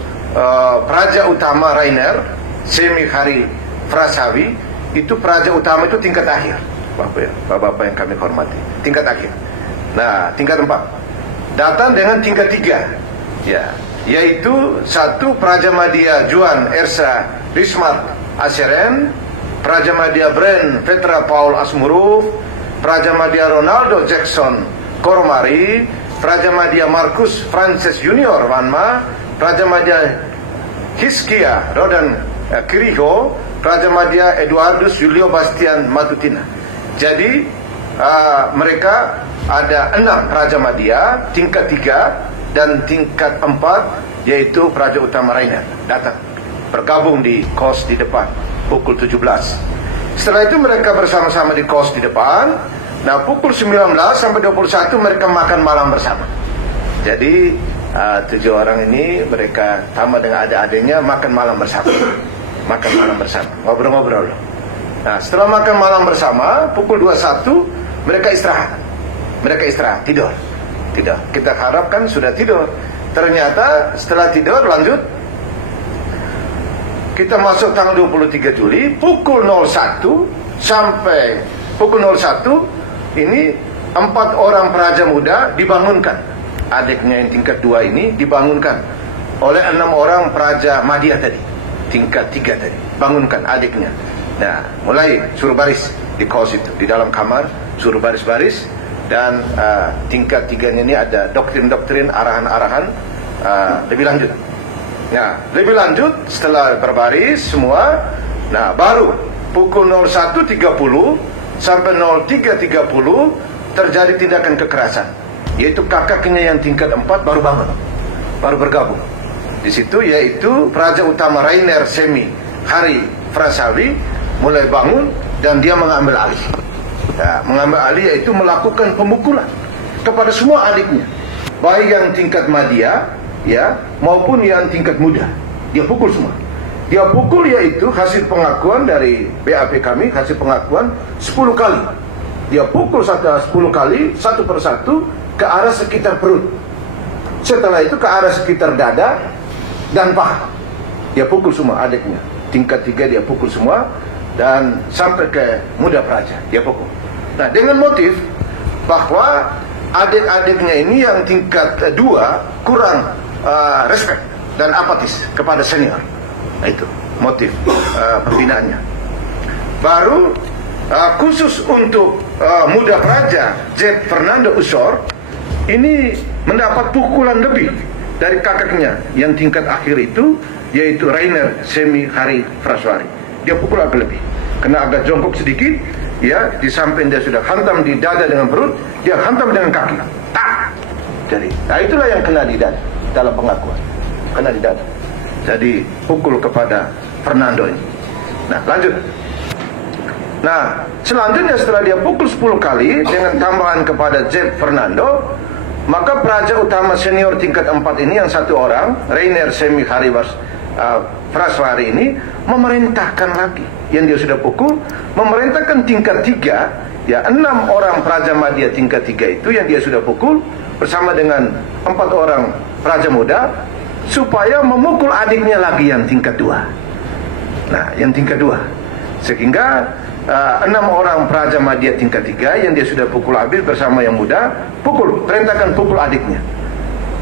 Peraja Utama Rainer Semi Hari Prasawi, itu peraja utama itu tingkat akhir, Bapak-bapak yang kami hormati, tingkat akhir. Nah, tingkat 4 datang dengan tingkat 3, ya, yaitu 1 Peraja Madya Juan Ersa Rismat Aseren, Peraja Madya Bren Petra Paul Asmuruf, Peraja Madya Ronaldo Jackson Kormari, Peraja Madya Marcus Frances Junior Wanma, Peraja Madya Hiskia Rodan Kiriho, Praja Madya Eduardus Julio Bastian Matutina. Jadi mereka ada 6 Praja Madya tingkat 3 dan tingkat 4, yaitu Praja Utama Rainer datang bergabung di kos di depan pukul 17. Setelah itu mereka bersama-sama di kos di depan. Nah, pukul 19 sampai 21 mereka makan malam bersama. Jadi 7 orang ini mereka tambah dengan adik-adiknya makan malam bersama. Makan malam bersama, ngobrol-ngobrol. Nah, setelah makan malam bersama pukul 21 mereka istirahat. Mereka istirahat, tidur. Kita harapkan sudah tidur. Ternyata setelah tidur lanjut, kita masuk tanggal 23 Juli pukul 01 sampai pukul 01 ini 4 orang Praja Muda dibangunkan. Adiknya yang tingkat 2 ini dibangunkan oleh 6 orang Praja Madya tadi, tingkat 3 tadi, bangunkan adiknya. Nah, mulai suruh baris di kos itu, di dalam kamar suruh baris-baris. Dan tingkat 3 ini ada doktrin-doktrin, arahan-arahan lebih lanjut. Nah, lebih lanjut setelah berbaris semua, nah baru pukul 01.30 sampai 03.30 terjadi tindakan kekerasan, yaitu kakaknya yang tingkat 4 baru bangun, baru bergabung. Di situ yaitu Praja Utama Rainer Semi Hari Frasawi mulai bangun dan dia mengambil alih. Nah, mengambil alih yaitu melakukan pemukulan kepada semua adiknya, baik yang tingkat Madya ya maupun yang tingkat muda. Dia pukul semua. Dia pukul yaitu hasil pengakuan dari BAP kami, hasil pengakuan 10 kali. Dia pukul 10 kali satu persatu ke arah sekitar perut. Setelah itu ke arah sekitar dada dan paha. Dia pukul semua adiknya. Tingkat 3 dia pukul semua dan sampai ke muda praja dia pukul. Nah, dengan motif bahwa adik-adiknya ini yang tingkat 2 kurang respect dan apatis kepada senior. Nah, itu motif pembinaannya. Baru khusus untuk muda praja J. Fernando Usor ini mendapat pukulan lebih dari kakaknya yang tingkat akhir itu, yaitu Rainer Semi Hari Fraswari. Dia pukul agak lebih, kena agak jongkok sedikit, ya, di samping dia sudah hantam di dada dengan perut, dia hantam dengan kaki. Tak. Jadi, nah itulah yang kena di dada dalam pengakuan, kena di dada. Jadi pukul kepada Fernando ini. Nah, lanjut. Nah, selanjutnya setelah dia pukul 10 kali dengan tambahan kepada J. Fernando, maka praja utama senior tingkat 4 ini yang 1 orang, Rainer Semi Hari Fraswari ini memerintahkan lagi yang dia sudah pukul, memerintahkan tingkat 3, ya 6 orang praja Madya tingkat 3 itu yang dia sudah pukul bersama dengan 4 orang praja muda supaya memukul adiknya lagi yang tingkat 2. Nah, yang tingkat 2. Sehingga 6 orang praja Madya tingkat 3 yang dia sudah pukul habis bersama yang muda, perintahkan pukul adiknya.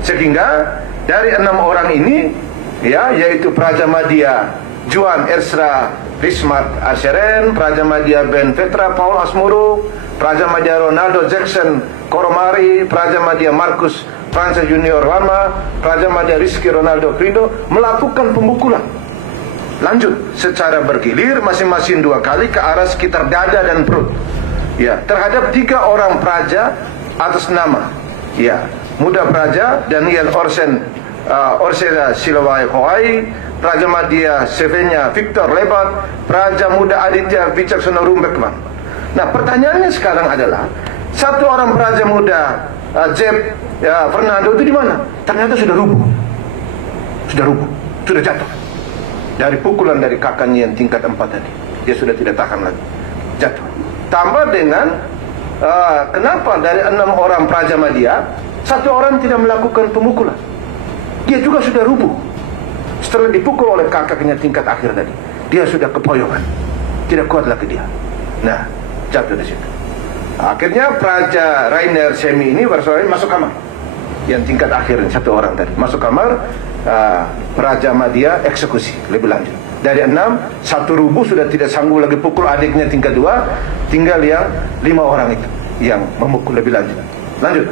Sehingga dari 6 orang ini, ya, yaitu praja Madya Juan Ersra Rismat Asyeren, praja Madya Ben Petra Paul Asmuru, praja Madya Ronaldo Jackson Koromari, praja Madya Marcus Francis Junior Lama, praja Madya Rizky Ronaldo Frido melakukan pemukulan lanjut secara bergilir masing-masing 2 kali ke arah sekitar dada dan perut, ya, terhadap 3 orang praja atas nama, ya, muda praja Daniel Orsela Silawai Hoai, praja Madya Sevenya Victor Lebat, praja muda Aditya Wicaksana Rumbekman. Nah, pertanyaannya sekarang adalah 1 orang praja muda J. Fernando itu di mana? Ternyata sudah rubuh, sudah jatuh dari pukulan dari kakaknya yang tingkat 4 tadi. Dia sudah tidak tahan lagi, jatuh. Tambah dengan kenapa dari 6 orang praja Madya 1 orang tidak melakukan pemukulan? Dia juga sudah rubuh setelah dipukul oleh kakaknya tingkat akhir tadi. Dia sudah kepoyongan, tidak kuat lagi dia. Nah, jatuh di situ. Akhirnya praja Rainer Semi ini bersuara masuk kamar. Yang tingkat akhir 1 orang tadi masuk kamar. Praja Madya eksekusi lebih lanjut. Dari 6, 1 rubuh sudah tidak sanggup lagi pukul adiknya tingkat 2, tinggal yang 5 orang itu yang memukul lebih lanjut. Lanjut.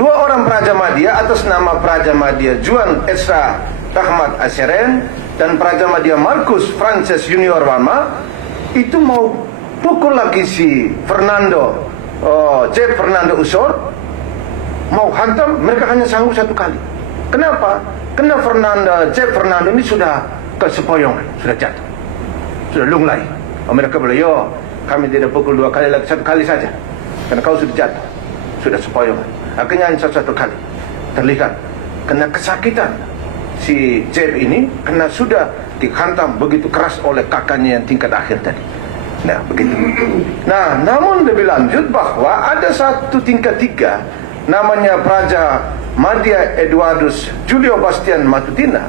2 orang praja Madya atas nama praja Madya Juan Esra Rahmat Asyeren, dan Praja Madya Markus Frances Junior Warma itu mau pukul lagi si Jeff Fernando Usor, mau hantam, mereka hanya sanggup satu kali. Kenapa? Karena Jeff Fernando ini sudah kesepoyongan, sudah jatuh, sudah lunglai. Mereka bilang, yo, kami tidak pukul dua kali lagi, satu kali saja, karena kau sudah jatuh, sudah sepoyongan. Akhirnya hanya satu kali terlihat, kena kesakitan si Jeff ini, karena sudah dihantam begitu keras oleh kakaknya yang tingkat akhir tadi. Nah, begitu. Nah, namun lebih lanjut bahwa ada satu tingkat 3 namanya Praja Madya Eduardus Julio Bastian Matutina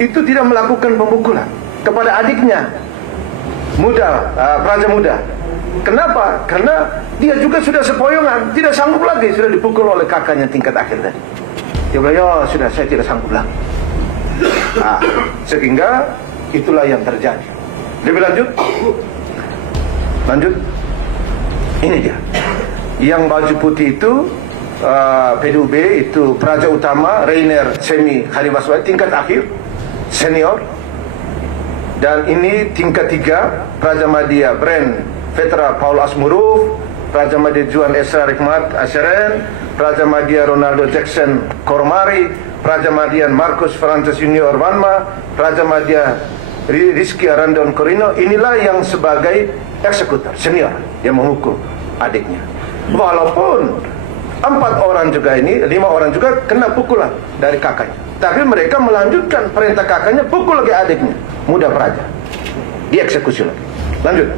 itu tidak melakukan pemukulan kepada adiknya Praja muda. Kenapa? Karena dia juga sudah sepoyongan, tidak sanggup lagi, sudah dipukul oleh kakaknya tingkat akhir tadi. Dia bilang, ya sudah, saya tidak sanggup lagi. Nah, sehingga itulah yang terjadi. Lebih lanjut, ini dia. Yang baju putih itu PDUB itu Praja Utama Rainer Semi Haribaswari tingkat akhir senior, dan ini tingkat 3 Praja Madya Brand Veteran Paul Asmuruf, Praja Madya Juan Esra Rikmat Asyaren, Praja Madya Ronaldo Jackson Kormari, Praja Madya Markus Frances Junior Wanma, Praja Madya Rizky Arandon Corino. Inilah yang sebagai eksekutor senior yang memukul adiknya. Walaupun 4 orang juga ini, 5 orang juga kena pukulan dari kakaknya, tapi mereka melanjutkan perintah kakaknya, pukul lagi adiknya, muda Praja, dieksekusi lagi. Lanjut.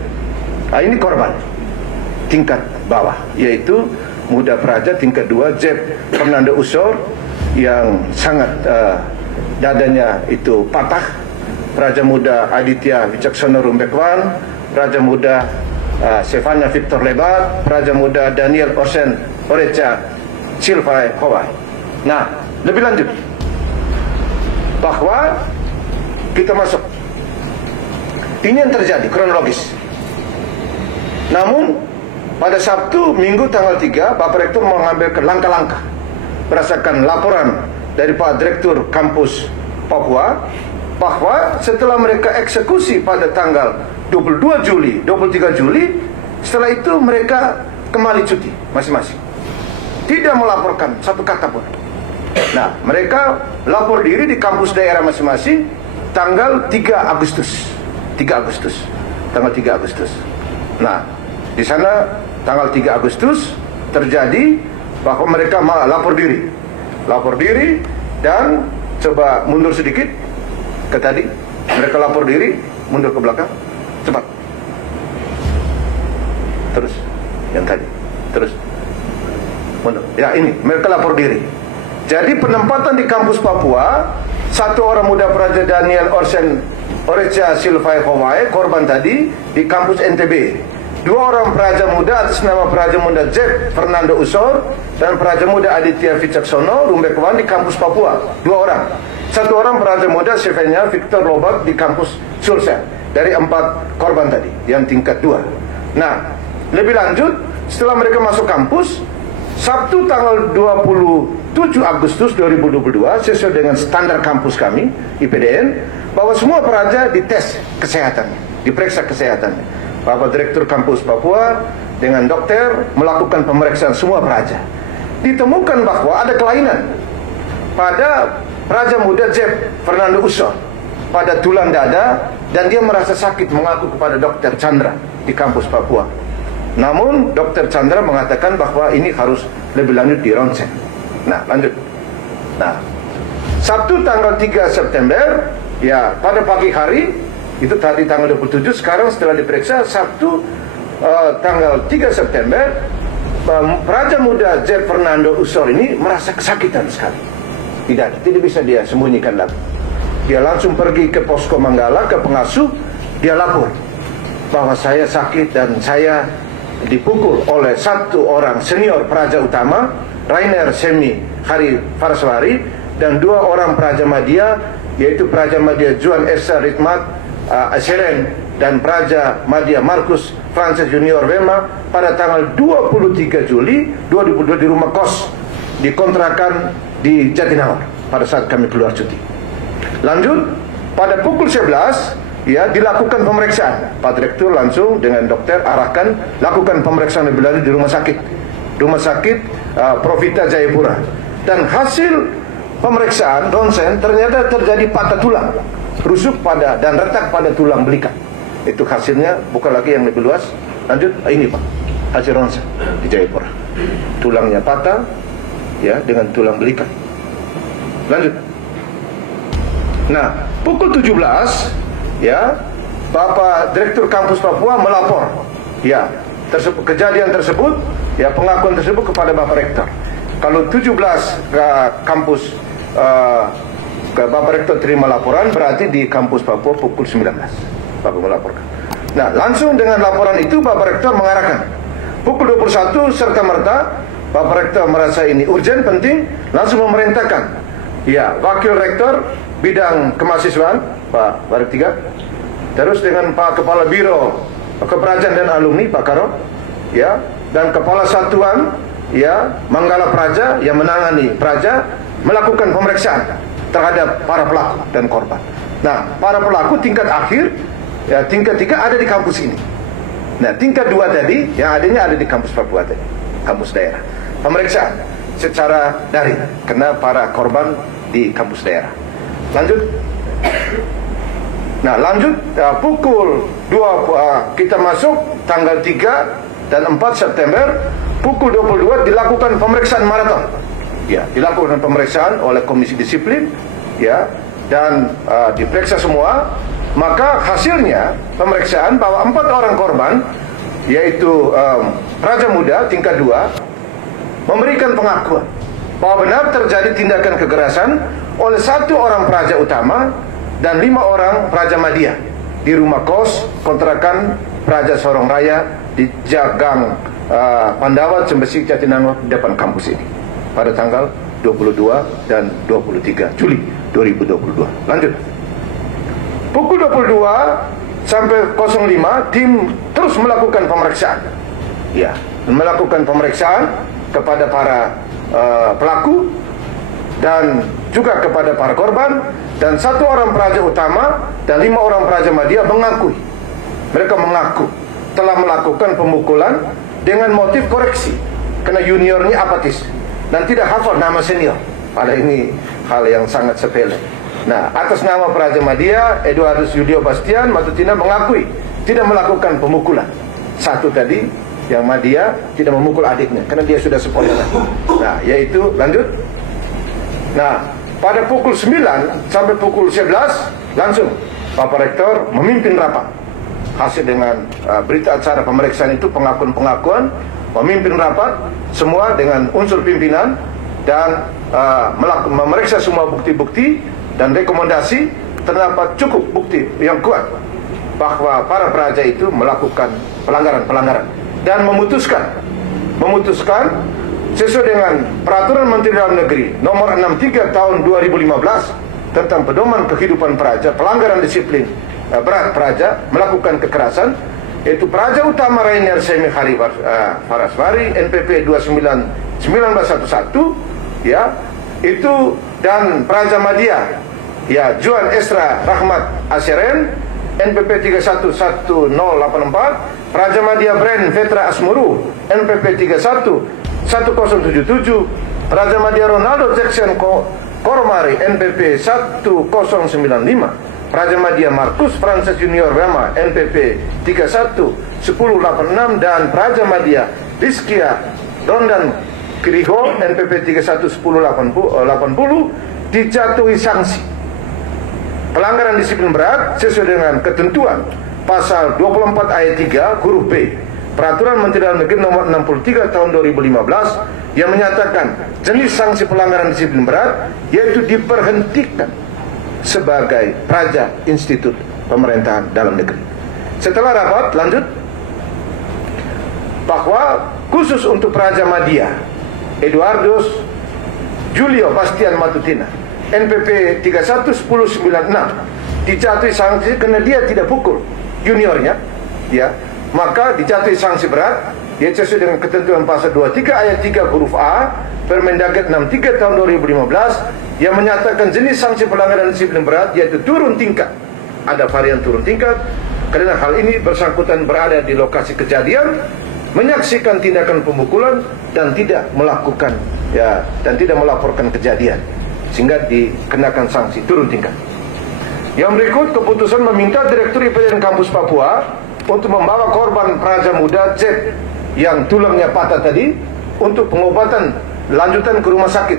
Nah, ini korban tingkat bawah, yaitu muda Praja tingkat 2 Jeff Fernando Usor yang sangat dadanya itu patah. Praja muda Aditya Wicaksono Rumbekwan, Praja muda Stefania Victor Lebat, Praja muda Daniel Oreca Silva Howai. Nah, lebih lanjut bahwa kita masuk, ini yang terjadi kronologis. Namun pada Sabtu Minggu tanggal 3 Bapak Rektor mengambil langkah-langkah berdasarkan laporan dari Pak Direktur Kampus Papua bahwa setelah mereka eksekusi pada tanggal 22 Juli, 23 Juli, setelah itu mereka kembali cuti masing-masing, tidak melaporkan satu kata pun. Nah, mereka lapor diri di kampus daerah masing-masing tanggal 3 Agustus. Tanggal 3 Agustus. Nah, di sana tanggal 3 Agustus terjadi bahwa mereka lapor diri dan coba mundur sedikit ke tadi, mereka lapor diri, mundur ke belakang, cepat. Terus, yang tadi, terus, mundur. Ya, ini, mereka lapor diri. Jadi penempatan di kampus Papua, 1 orang muda Praja Daniel Oreca Silva Howai, korban tadi, di kampus NTB. 2 orang Praja muda atas nama Praja muda Jeff Fernando Usor dan Praja muda Aditya Wicaksono Rumbekwan di kampus Papua. 2 orang. 1 orang Praja muda Stefania Victor Lobak di kampus Sulsel. Dari 4 korban tadi yang tingkat 2. Nah, lebih lanjut, setelah mereka masuk kampus Sabtu tanggal 27 Agustus 2022 sesuai dengan standar kampus kami IPDN, bahwa semua praja dites kesehatannya, diperiksa kesehatannya. Bapak Direktur Kampus Papua dengan dokter melakukan pemeriksaan semua praja. Ditemukan bahwa ada kelainan pada Praja muda Jeff Fernando Usor pada tulang dada, dan dia merasa sakit, mengaku kepada Dokter Chandra di kampus Papua. Namun Dokter Chandra mengatakan bahwa ini harus lebih lanjut di ronsen. Nah, lanjut. Nah, Sabtu tanggal 3 September, ya pada pagi hari, itu tadi tanggal 27, sekarang setelah diperiksa Sabtu tanggal 3 September, Praja muda Jeff Fernando Usor ini merasa kesakitan sekali. Tidak bisa dia sembunyikan lagi. Dia langsung pergi ke posko Manggala, ke pengasuh, dia lapor bahwa saya sakit dan saya dipukul oleh 1 orang senior Praja Utama, Rainer Semi Haribaswari, dan 2 orang Praja Madya, yaitu Praja Madya Juan Esra Rikmat Asyaren dan Praja Madya Markus Frances Junior Wema pada tanggal 23 Juli 2022 di rumah kos dikontrakan di Jatinangor pada saat kami keluar cuti. Lanjut, pada pukul 11 ya dilakukan pemeriksaan. Pak Direktur langsung dengan dokter arahkan lakukan pemeriksaan lebih lanjut di rumah sakit Profita Jayapura, dan hasil pemeriksaan ronsen ternyata terjadi patah tulang rusuk pada dan retak pada tulang belikat. Itu hasilnya, bukan lagi yang lebih luas. Lanjut, ini Pak, hasil ronsen di Jayapura, tulangnya patah ya dengan tulang belikat. Lanjut. Nah, pukul 17 ya Bapak Direktur Kampus Papua melapor ya kejadian tersebut, ya pengakuan tersebut kepada Bapak Rektor. Kalau 17 ke kampus ke Bapak Rektor terima laporan, berarti di kampus Papua pukul 19 Bapak melaporkan. Nah, langsung dengan laporan itu Bapak Rektor mengarahkan pukul 21 serta merta Bapak Rektor merasa ini urgent, penting, langsung memerintahkan ya Wakil Rektor bidang kemahasiswaan Pak Baritiga, terus dengan Pak Kepala Biro Keprajan dan Alumni Pak Karo ya, dan Kepala Satuan ya Manggala Praja yang menangani Praja, melakukan pemeriksaan terhadap para pelaku dan korban. Nah, para pelaku tingkat akhir ya, tingkat 3 ada di kampus ini. Nah, tingkat 2 tadi yang adanya ada di kampus Papua tadi, kampus daerah. Pemeriksaan secara daring karena para korban di kampus daerah. Lanjut. Nah, lanjut pukul 2 kita masuk tanggal 3 dan 4 September pukul 22 dilakukan pemeriksaan maraton. Ya, dilakukan pemeriksaan oleh Komisi Disiplin ya, dan diperiksa semua. Maka hasilnya pemeriksaan bahwa 4 orang korban yaitu Praja Muda tingkat 2 memberikan pengakuan bahwa benar terjadi tindakan kekerasan oleh 1 orang Praja Utama dan 5 orang Praja Madya di rumah kos kontrakan Praja Sorong Raya di Jagang Pandawa, Cembesi, Jatinangor di depan kampus ini pada tanggal 22 dan 23 Juli 2022. Lanjut. Pukul 22 sampai 05 tim terus melakukan pemeriksaan. Ya, melakukan pemeriksaan kepada para pelaku dan juga kepada para korban, dan 1 orang Praja Utama dan 5 orang Praja Madya mereka mengaku telah melakukan pemukulan dengan motif koreksi karena juniornya apatis dan tidak hafal nama senior. Padahal ini hal yang sangat sepele. Nah, atas nama Praja Madya, Eduardus Julio Bastian Matutina mengakui tidak melakukan pemukulan. 1 tadi yang Madya tidak memukul adiknya karena dia sudah sekolah. Nah, yaitu lanjut. Nah, pada pukul 9 sampai pukul 11 langsung Bapak Rektor memimpin rapat. Hasil dengan berita acara pemeriksaan itu pengakuan-pengakuan, memimpin rapat semua dengan unsur pimpinan dan memeriksa semua bukti-bukti dan rekomendasi. Terdapat cukup bukti yang kuat bahwa para praja itu melakukan pelanggaran-pelanggaran dan memutuskan sesuai dengan Peraturan Menteri Dalam Negeri Nomor 63 Tahun 2015 tentang pedoman kehidupan praja, pelanggaran disiplin berat praja melakukan kekerasan, yaitu Praja Utama Rainier Semi Hari Faraswari NPP 291911 ya, itu, dan Praja Madya ya Juan Esra Rahmat Asyeren NPP 311084, Praja Madya Bren Vetra Asmuru NPP 311077, Praja Madya Ronaldo Jackson Kormari NPP 1095, Praja Madya Markus Francis Junior Rama NPP 311086, dan Praja Madya Rizkia Rondan Kiriho NPP 311080 dijatuhi sanksi pelanggaran disiplin berat sesuai dengan ketentuan pasal 24 ayat 3 huruf B Peraturan Menteri Dalam Negeri Nomor 63 Tahun 2015 yang menyatakan jenis sanksi pelanggaran disiplin berat yaitu diberhentikan sebagai praja institut pemerintahan dalam negeri. Setelah rapat lanjut bahwa khusus untuk Praja Madya Eduardus Julio Bastian Matutina NPP 311096 dijatuhi sanksi karena dia tidak pukul juniornya ya, maka dijatuhi sanksi berat yaitu sesuai dengan ketentuan pasal 23 ayat 3 huruf A Permendagri 63 tahun 2015 yang menyatakan jenis sanksi pelanggaran disiplin berat yaitu turun tingkat. Ada varian turun tingkat karena hal ini bersangkutan berada di lokasi kejadian, menyaksikan tindakan pemukulan dan tidak melakukan dan tidak melaporkan kejadian, sehingga dikenakan sanksi turun tingkat. Yang berikut, keputusan meminta Direktur IPDN Kampus Papua untuk membawa korban Praja Muda Z yang tulangnya patah tadi untuk pengobatan lanjutan ke rumah sakit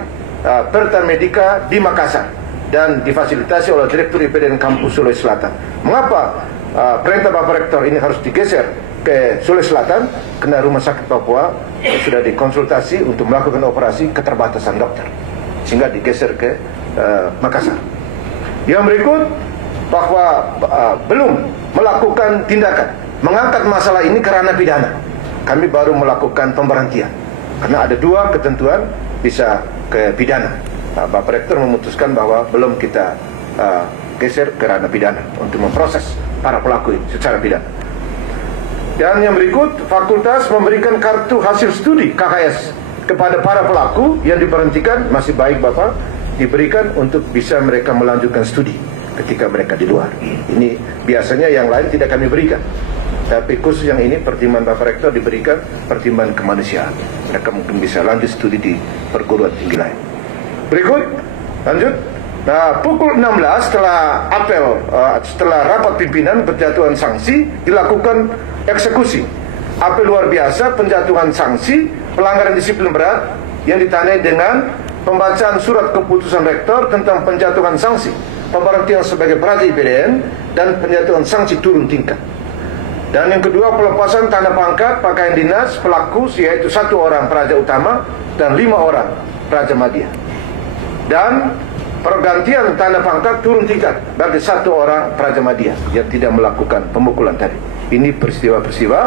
Perta Medika di Makassar dan difasilitasi oleh Direktur IPDN Kampus Sulawesi Selatan. Mengapa perintah Bapak Rektor ini harus digeser ke Sulawesi Selatan? Karena Rumah Sakit Papua sudah dikonsultasi untuk melakukan operasi keterbatasan dokter, sehingga digeser ke Makassar. Yang berikut, bahwa belum melakukan tindakan mengangkat masalah ini ke ranah pidana. Kami baru melakukan pemberhentian karena ada 2 ketentuan bisa ke pidana. Bapak Rektor memutuskan bahwa belum kita geser ke ranah pidana untuk memproses para pelaku ini secara pidana. Dan yang berikut, fakultas memberikan kartu hasil studi KKS kepada para pelaku yang diberhentikan. Masih baik Bapak diberikan untuk bisa mereka melanjutkan studi ketika mereka di luar. Ini biasanya yang lain tidak kami berikan, tapi khusus yang ini pertimbangan Bapak Rektor diberikan pertimbangan kemanusiaan. Mereka mungkin bisa lanjut studi di perguruan tinggi lain. Berikut, lanjut. Nah, pukul 16 setelah apel, setelah rapat pimpinan penjatuhan sanksi, dilakukan eksekusi. Apel luar biasa penjatuhan sanksi pelanggaran disiplin berat yang ditandai dengan pembacaan surat keputusan Rektor tentang penjatuhan sanksi pemberhentian sebagai Praja IPDN dan penjatuhan sanksi turun tingkat. Dan yang kedua, pelepasan tanda pangkat pakaian dinas pelaku, yaitu 1 orang Praja Utama dan 5 orang Praja Madya. Dan pergantian tanda pangkat turun tingkat bagi 1 orang Praja Madya yang tidak melakukan pemukulan tadi. Ini peristiwa-peristiwa.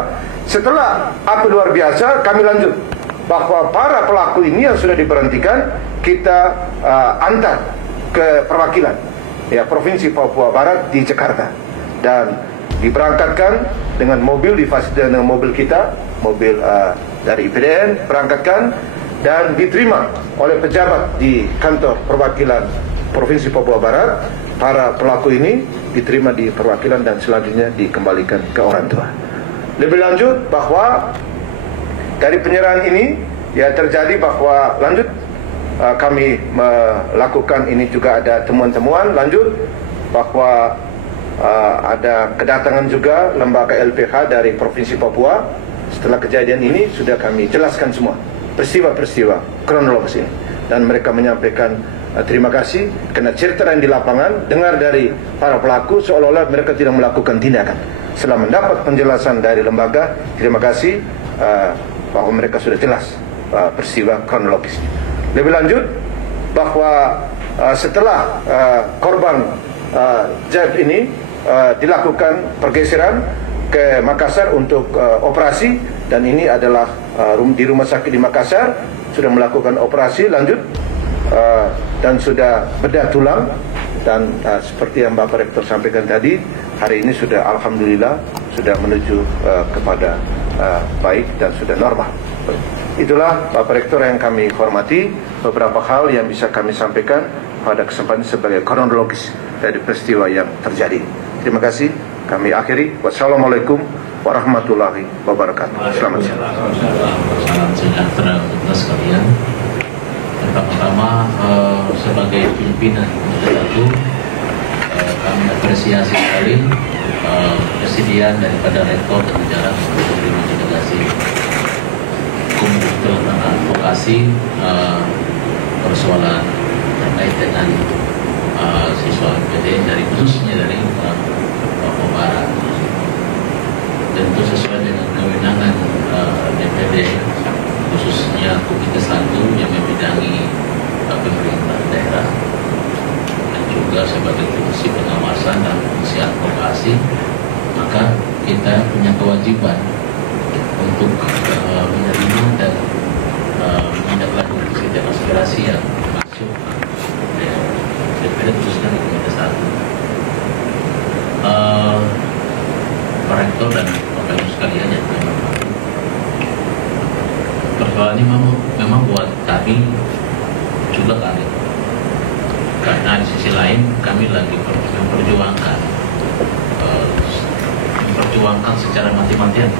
Setelah apel luar biasa, kami lanjut bahwa para pelaku ini yang sudah diberhentikan kita antar ke perwakilan Provinsi Papua Barat di Jakarta dan diberangkatkan dengan mobil, difasilitasi dengan mobil kita, mobil dari IPDN, berangkatkan dan diterima oleh pejabat di kantor perwakilan Provinsi Papua Barat. Para pelaku ini diterima di perwakilan dan selanjutnya dikembalikan ke orang tua. Lebih lanjut bahwa dari penyerahan ini terjadi bahwa lanjut kami melakukan ini juga ada temuan-temuan lanjut bahwa ada kedatangan juga lembaga LPH dari Provinsi Papua. Setelah kejadian ini sudah kami jelaskan semua peristiwa-peristiwa kronologis ini dan mereka menyampaikan terima kasih karena cerita yang di lapangan dengar dari para pelaku seolah-olah mereka tidak melakukan tindakan. Setelah mendapat penjelasan dari lembaga, terima kasih bahwa mereka sudah jelas peristiwa kronologisnya. Lebih lanjut bahwa setelah korban Z ini dilakukan pergeseran ke Makassar untuk operasi, dan ini adalah di rumah sakit di Makassar sudah melakukan operasi lanjut dan sudah bedah tulang dan seperti yang Bapak Rektor sampaikan tadi, hari ini sudah alhamdulillah sudah menuju kepada baik dan sudah normal. Itulah Bapak Rektor yang kami hormati, beberapa hal yang bisa kami sampaikan pada kesempatan sebagai kronologis dari peristiwa yang terjadi. Terima kasih, kami akhiri. Wassalamualaikum warahmatullahi wabarakatuh. Selamat siang. Salam sejahtera untuk kita sekalian. Pertama-tama sebagai pimpinan Majelis kami apresiasi sekali kesediaan daripada Rektor dan jajaran untuk menerima delegasi untuk advokasi persoalan terkait dengan siswa IPDN dari khususnya dari Papua Barat. Tentu sesuai dengan kewenangan DPD khususnya Komite 1 yang membidangi pemerintah daerah dan juga sebagai fungsi pengawasan dan fungsi advokasi, maka kita punya kewajiban untuk menerima dan menindaklanjuti setiap aspirasi yang masuk DPD khususnya di Komite 1. Pak Rektor dan Bapak Ibu sekalian yang kami hormati, persoalan ini memang buat kami juga kaget karena di sisi lain kami lagi memperjuangkan secara mati-matian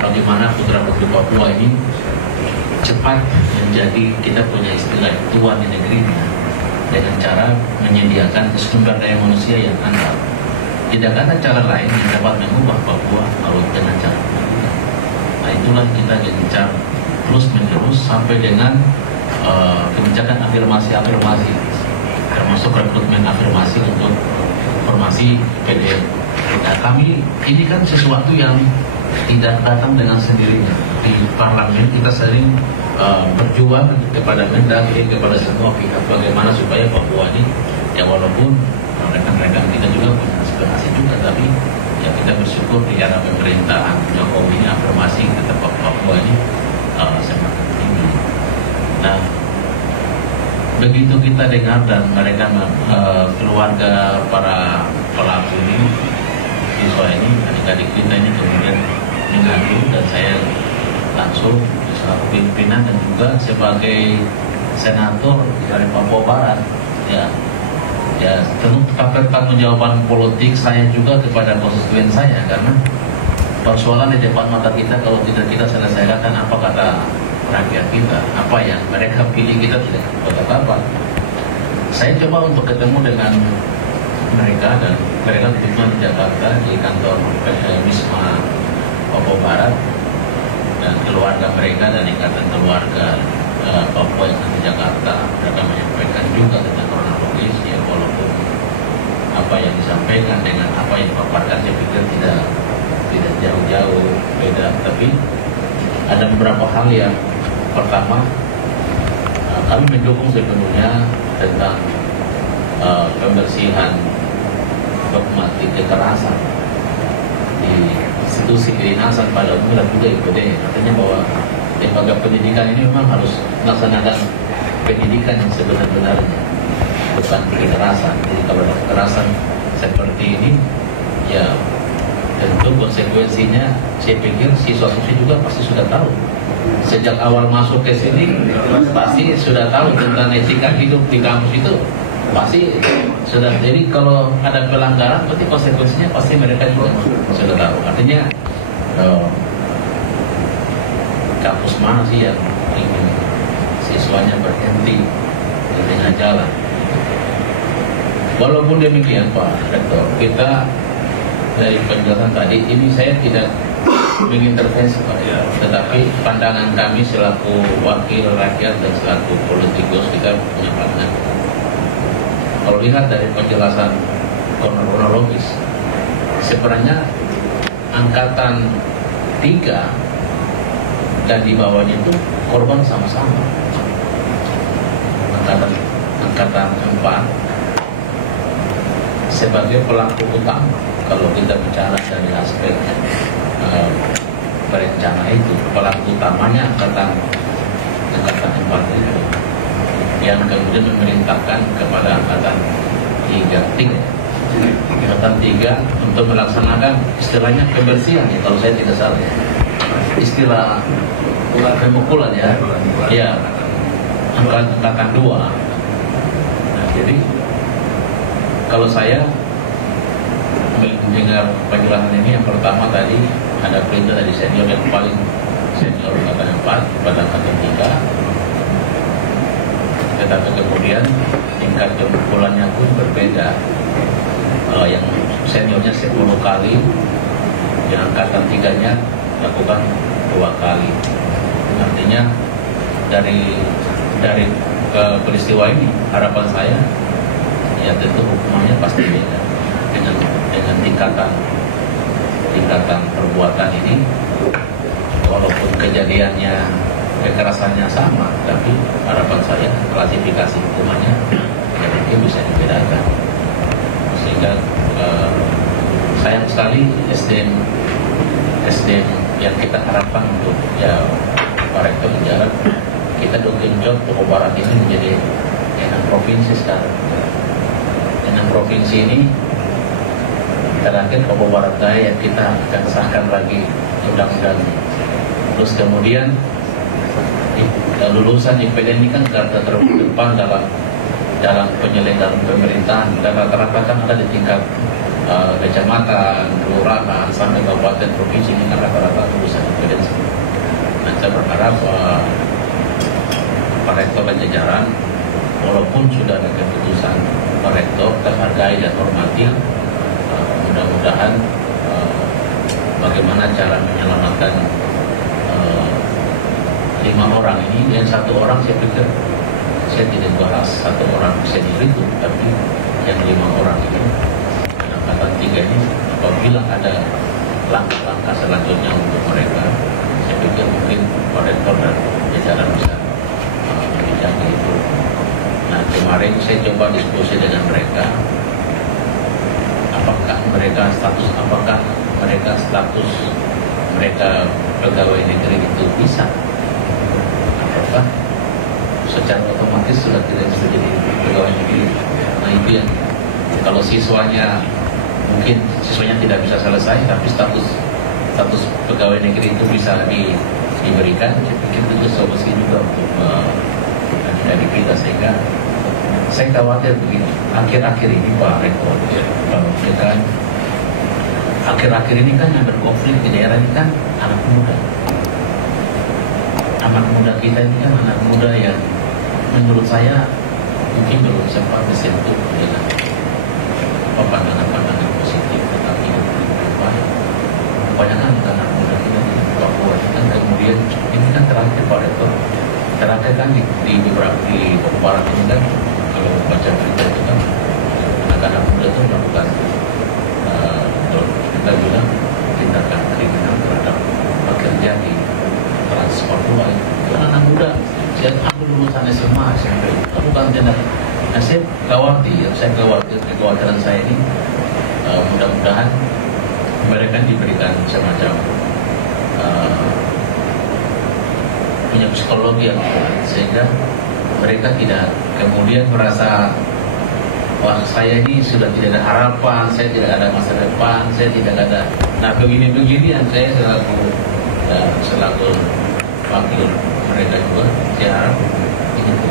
bagaimana putra-putri Papua ini cepat menjadi, kita punya istilah tuan di negerinya, dengan cara menyediakan sumber daya manusia yang andal. Tidak ada cara lain yang dapat mengubah Papua kalau dengan cara. Nah, itulah kita gencar terus menerus sampai dengan kebijakan afirmasi, termasuk rekrutmen afirmasi untuk formasi PDM. Nah, kami ini kan sesuatu yang tidak datang dengan sendirinya. Di parlemen kita sering berjuang kepada Mendagri, kepada semua pihak bagaimana supaya Papua ini, ya walaupun rekan-rekan kita juga punya aspirasi juga, tapi ya kita bersyukur di era pemerintahan Jokowi ini afirmasi kata Papua ini semakin tinggi. Nah, begitu kita dengar dan mereka keluarga para pelaku ini, siswa ini, adik-adik kita ini kemudian mengadu, dan saya langsung selaku pimpinan dan juga sebagai senator dari Papua Barat, ya tentu pertanggungjawaban politik saya juga kepada konstituen saya, karena persoalan di depan mata kita kalau tidak kita selesaikan, apa kata rakyat kita, apa yang mereka pilih kita tidak dapat apa. Saya coba untuk ketemu dengan mereka, dan mereka kebetulan di Jakarta di kantor Wisma Papua Barat, dan keluarga mereka dan ikatan keluarga Papua yang di Jakarta. Mereka menyampaikan juga tentang kronologis, ya walaupun apa yang disampaikan dengan apa yang dipaparkan saya pikir tidak jauh-jauh beda, tapi ada beberapa hal yang pertama kami mendukung sepenuhnya tentang pembersihan dogmatik kekerasan di institusi kedinasan pada umumnya dan juga IPD. Artinya bahwa lembaga pendidikan ini memang harus melaksanakan pendidikan yang sebenar-benarnya, bukan kekerasan. Jadi kalau ada kekerasan seperti ini, ya tentu konsekuensinya saya pikir siswa-siswi juga pasti sudah tahu. Sejak awal masuk ke sini pasti sudah tahu tentang etika hidup di kampus itu, pasti sudah. Jadi kalau ada pelanggaran berarti konsekuensinya pasti mereka juga sudah tahu. Artinya kampus mana sih yang ingin siswanya berhenti di tengah jalan? Walaupun demikian Pak Rektor, kita dari penjelasan tadi ini saya tidak mengintervensi Pak, tetapi pandangan kami selaku wakil rakyat dan selaku politikus kita punya pandangan. Kalau lihat dari penjelasan kronologis, sebenarnya angkatan 3 dan di bawahnya itu korban sama-sama. Angkatan 4 sebagai pelaku utama. Kalau kita bicara dari aspek berencana itu, pelaku utamanya angkatan 4 itu yang kemudian memerintahkan kepada angkatan 3 untuk melaksanakan istilahnya kebersihan ya, kalau saya tidak salah istilah pemukulan ya angkatan 2. Nah, jadi kalau saya mendengar penjelasan ini, yang pertama tadi ada perintah dari senior yang paling senior angkatan 4 kepada angkatan 3, tetapi kemudian tingkat pemukulannya pun berbeda. Yang seniornya 10 kali, yang angkatan 3-nya lakukan 2 kali. Artinya dari peristiwa ini harapan saya ya tentu hukumannya pasti beda dengan tingkatan perbuatan ini. Walaupun kejadiannya kekerasannya sama, tapi harapan saya klasifikasi hukumannya ya mungkin bisa dibedakan, sehingga sayang sekali SDM yang kita harapkan untuk ya Pak Rektor menjalan kita genjot Papua Barat ini menjadi 6 provinsi sekarang. 6 provinsi ini terakhir Papua Barat Daya yang kita akan sahkan lagi undang-undangnya. Terus kemudian lulusan IPDN ini kan garda terdepan dalam dalam penyelenggaraan pemerintahan, dan rata-rata kan ada di tingkat kecamatan, kelurahan, sampai kabupaten, provinsi, ini kan rata-rata lulusan kompetensi. Nah, saya berharap Pak Rektor dan jajaran, walaupun sudah ada keputusan Pak Rektor, terhargai dan hormati, mudah-mudahan bagaimana cara menyelamatkan 5 orang ini. Yang 1 orang saya pikir saya tidak bahas 1 orang senior itu, tapi yang 5 orang ini, angkatan 3 ini, apabila ada langkah-langkah selanjutnya untuk mereka, saya pikir mungkin Pak Rektor dan jajaran bisa menjaga itu. Nah, kemarin saya coba diskusi dengan mereka, apakah mereka status pegawai negeri itu bisa, apakah secara otomatis sudah tidak bisa jadi pegawai negeri. Nah, itu yang kalau siswanya tidak bisa selesai, tapi status pegawai negeri itu bisa diberikan, saya pikir itu solusi juga untuk dari kita. Sehingga saya khawatir begini, akhir-akhir ini Pak Rektor, kalau kita akhir-akhir ini kan yang berkonflik di daerah ini kan anak muda. Anak muda kita ini kan anak muda yang menurut saya mungkin belum sempat disentuh dengan pandangan-pandangan positif tentang hidup yang baik. Kebanyakan anak muda kita di Papua kan kemudian ini kan terakhir Pak Rektor, terakhir kan di beberapa di Papua ini kan, kalau baca berita itu kan anak-anak muda itu melakukan kita bilang tindakan kriminal terhadap pekerja di transport luar. Itu anak muda, saya ambil lulusan SMA, SMP, bukan tindakan. Nah, saya khawatir, kekhawatiran saya ini mudah-mudahan mereka diberikan semacam punya psikologi yang kuat, sehingga mereka tidak kemudian merasa, wah, saya ini sudah tidak ada harapan, saya tidak ada masa depan, saya tidak ada. Nah, begini-begini yang saya selaku wakil mereka juga, saya harap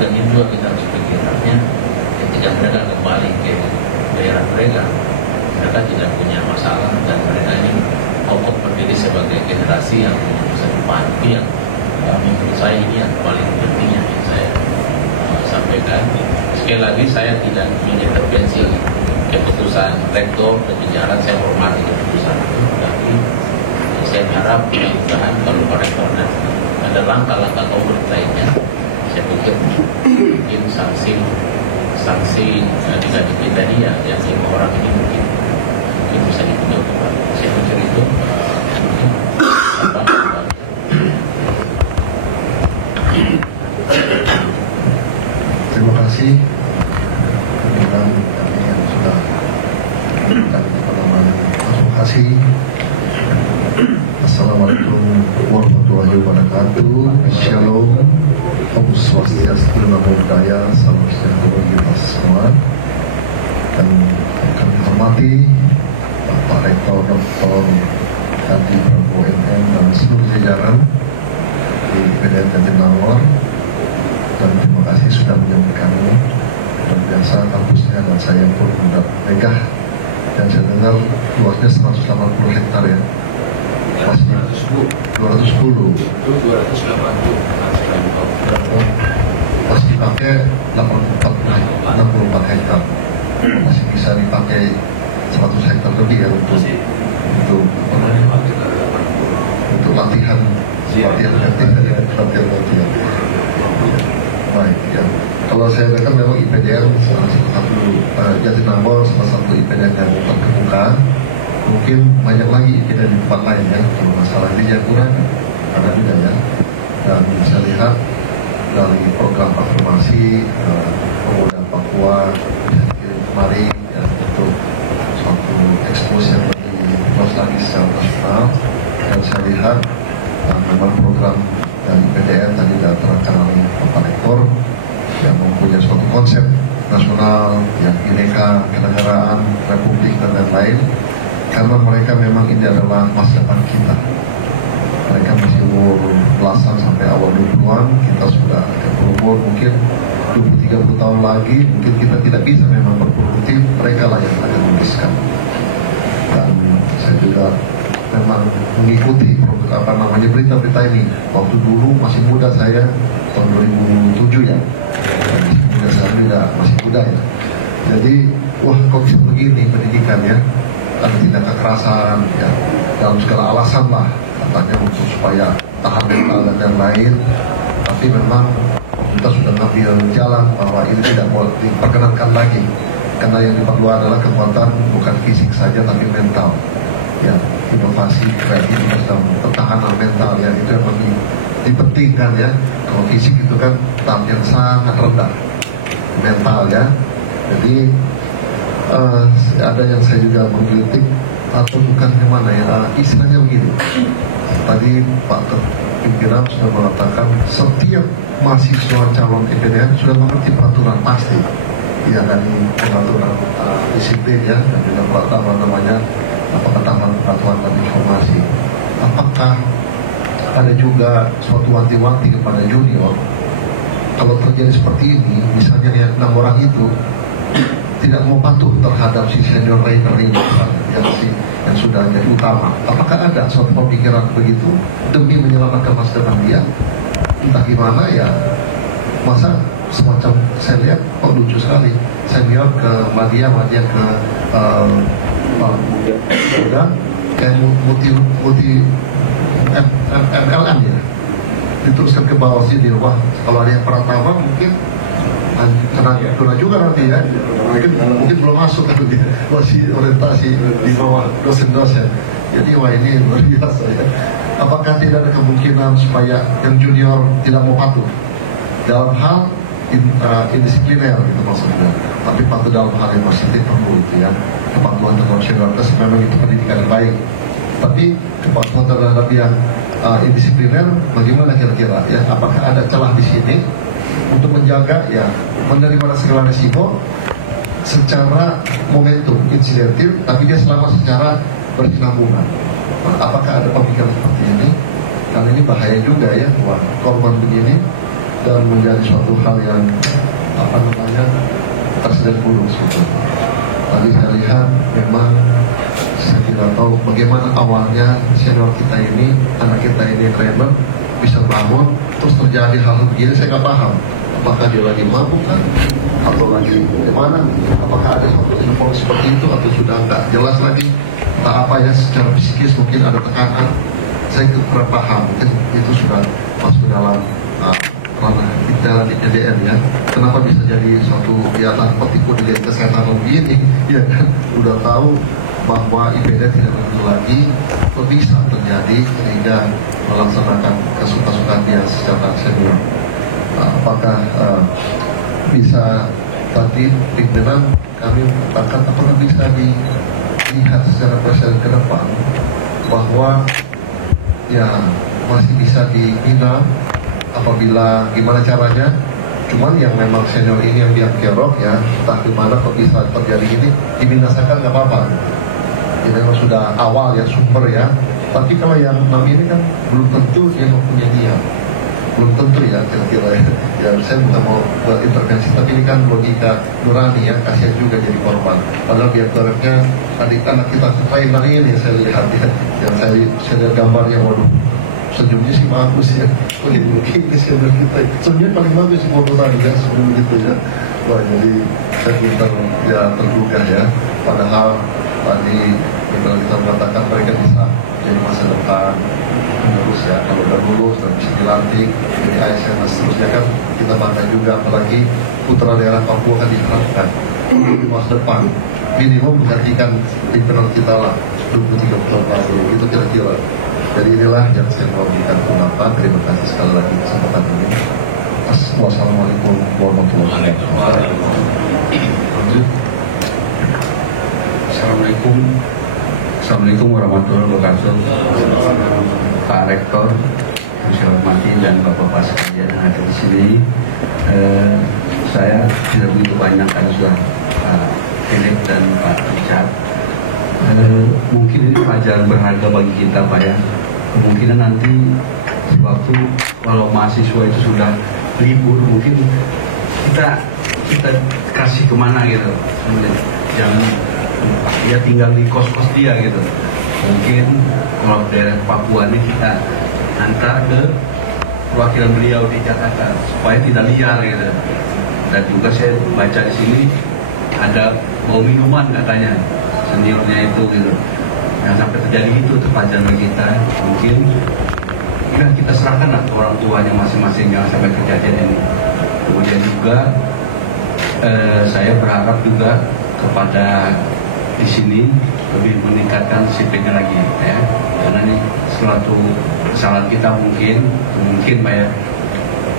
ini juga kita harus pikir, artinya ketika mereka kembali ke daerah mereka tidak punya masalah, dan mereka ini kokoh berdiri sebagai generasi yang punya masa depan. Itu yang menurut saya ini yang paling penting yang saya sampaikan. Sekali lagi saya tidak mengintervensi keputusan Rektor dan jajaran, saya hormati keputusan itu, tapi saya harap mudah-mudahan kalau Pak Rektor ada langkah-langkah konkret lainnya, saya pikir mungkin sanksi dikasih tadi ya, yang 5 orang ini mungkin bisa ditunda. Saya pikir itu terima kasih kemudian kami yang sudah memberikan advokasi. Assalamualaikum warahmatullahi wabarakatuh. Shalom, Om Swastiastu, Namo Buddhaya, salam sejahtera bagi kita semua. Dan kami hormati Bapak Rektor Dr. Adi Prabowo MM dan seluruh jajaran di PDN Jatinangor. Dan terima kasih sudah menyambut kami. Dan biasa kampusnya dan saya pun sudah megah. Dan saya dengar luasnya 180 hektar ya. Pasti 210. Pas dipakai 64 hektar. Masih bisa dipakai 100 hektar lebih ya untuk latihan baik ya. Kalau saya dengar memang IPDN salah satu Jatinangor, salah satu IPDN yang terkemuka. Mungkin banyak lagi IPDN di tempat lain ya. Kalau masalah ini yang kurang ada juga ya. Dan bisa lihat dari program afirmasi pemuda Papua bisa dikirim kemari ya, untuk suatu ekspos yang lebih luas lagi secara nasional. Dan saya lihat memang program dari PDN tadi sudah terangkan oleh Bapak Rektor yang mempunyai suatu konsep nasional yang bineka kenegaraan, republik dan lain-lain, karena mereka memang ini adalah masa depan kita. Mereka masih umur belasan sampai awal 20-an, kita sudah agak berumur mungkin 20-30 tahun lagi mungkin kita tidak bisa memang berproduktif, mereka lah yang akan menuliskan. Dan saya juga memang mengikuti berita-berita ini. Waktu dulu masih muda saya, tahun 2007 ya, muda saya juga masih muda ya. Jadi wah kok bisa begini pendidikan ya, ada tindak kekerasan ya, dalam segala alasan lah katanya untuk supaya tahan mental dan lain. Tapi memang kita sudah ngambil jalan bahwa ini tidak boleh diperkenankan lagi, karena yang diperlukan adalah kekuatan bukan fisik saja tapi mental ya, inovasi, kreativitas dan pertahanan mental ya, itu yang lebih dipentingkan ya. Kalau fisik itu kan tahap yang sangat rendah, mental ya. Jadi ada yang saya juga mengkritik atau bukan gimana ya, istilahnya begini, tadi Pak pimpinan sudah mengatakan setiap mahasiswa calon IPDN sudah mengerti peraturan pasti ya, dari pengaturan disiplin ya, dan juga pengetahuan pengetahuan dan informasi. Apakah ada juga suatu wanti-wanti kepada junior kalau terjadi seperti ini, misalnya yang 6 orang itu tidak mau patuh terhadap si senior writer ini yang sudah jadi utama, apakah ada suatu pemikiran begitu demi menyelamatkan masa depan dia? Entah gimana ya, masa semacam saya lihat kok lucu sekali, senior ke Madia ke muda kayak multi MLM ya, diteruskan ke bawah sini. Wah, kalau ada yang Pratama mungkin kena juga nanti ya, mungkin belum masuk itu masih orientasi di bawah dosen-dosen. Jadi wah ini luar biasa ya. Apakah tidak ada kemungkinan supaya yang junior tidak mau patuh dalam hal indisipliner gitu maksudnya, tapi patuh dalam hal yang positif perlu itu ya, kepatuhan terhadap senioritas memang itu pendidikan yang baik, tapi kepatuhan terhadap yang indisipliner bagaimana kira-kira ya? Apakah ada celah di sini untuk menjaga ya, menerima segala risiko secara momentum insidentil, tapi dia selama secara berkesinambungan. Apakah ada pemikiran seperti ini? Karena ini bahaya juga ya, buat korban begini dan menjadi suatu hal yang tersedia buruk. Tadi saya lihat memang saya tidak tahu bagaimana awalnya senior kita ini, anak kita ini trainer bisa bangun terus terjadi hal begini. Saya nggak paham apakah dia lagi mabuk kan atau lagi bagaimana, apakah ada suatu info seperti itu atau sudah nggak jelas lagi, entah apa ya, secara psikis mungkin ada tekanan. Saya kurang paham, mungkin itu sudah masuk dalam ranah dalam IPDN ya. Kenapa bisa jadi suatu kegiatan petiku di kesehatan begini ya kan, udah tahu bahwa IPDN tidak begitu lagi, kok bisa terjadi sehingga melaksanakan kesukaan dia secara senior. Apakah bisa tadi pimpinan kami katakan apakah bisa dilihat secara presiden ke depan bahwa ya masih bisa dibina apabila gimana caranya, cuman yang memang senior ini yang dia kerok ya, entah gimana kok bisa terjadi ini, dibinasakan nggak apa-apa. Ini memang sudah awal ya, sumber ya, tapi kalau yang 6 ini kan belum tentu dia mempunyai dia, belum tentu ya kira-kira ya. Saya bukan mau berintervensi, tapi ini kan logika nurani ya, kasihan juga jadi korban. Padahal diantaranya adik-anak kita trainer ini saya lihat ya, yang saya lihat gambarnya, waduh senyumnya sih bagus ya, mungkin kesehatan kita senyumnya paling bagus sih foto tadi kan sebelum gitu ya. Wah, jadi saya pintar ya, tergugah ya, padahal tadi kita mengatakan mereka bisa jadi masa depan lulus ya, kalau udah lulus dan bisa dilantik jadi ASN dan seterusnya kan kita bangga juga, apalagi putra daerah Papua kan diharapkan di masa depan minimum menggantikan pimpinan kita lah 20-30 tahun lalu, itu kira-kira. Jadi inilah yang saya mau berikan pendapat. Terima kasih sekali lagi kesempatan ini. Wassalamualaikum warahmatullahi wabarakatuh. Assalamualaikum warahmatullahi wabarakatuh. Pak Rektor, yang saya hormati, dan Bapak-Bapak sekalian yang ada di sini. Saya tidak begitu banyak karena sudah Pak Philip dan Pak Richard. Mungkin ini pelajaran berharga bagi kita Pak ya. Kemungkinan nanti sewaktu kalau mahasiswa itu sudah libur, mungkin kita kasih kemana gitu, jangan dia tinggal di kos-kos dia gitu. Mungkin kalau daerah Papua ini kita antar ke perwakilan beliau di Jakarta supaya tidak liar gitu. Dan juga saya baca di sini ada bau minuman katanya seniornya itu gitu. Yang sampai terjadi itu terpajang bagi kita, mungkin ya kita serahkanlah ke orang tuanya masing-masing, jangan sampai kejadian ini. Kemudian juga saya berharap juga kepada di sini lebih meningkatkan disiplinnya lagi ya, karena ini suatu kesalahan kita mungkin Pak ya.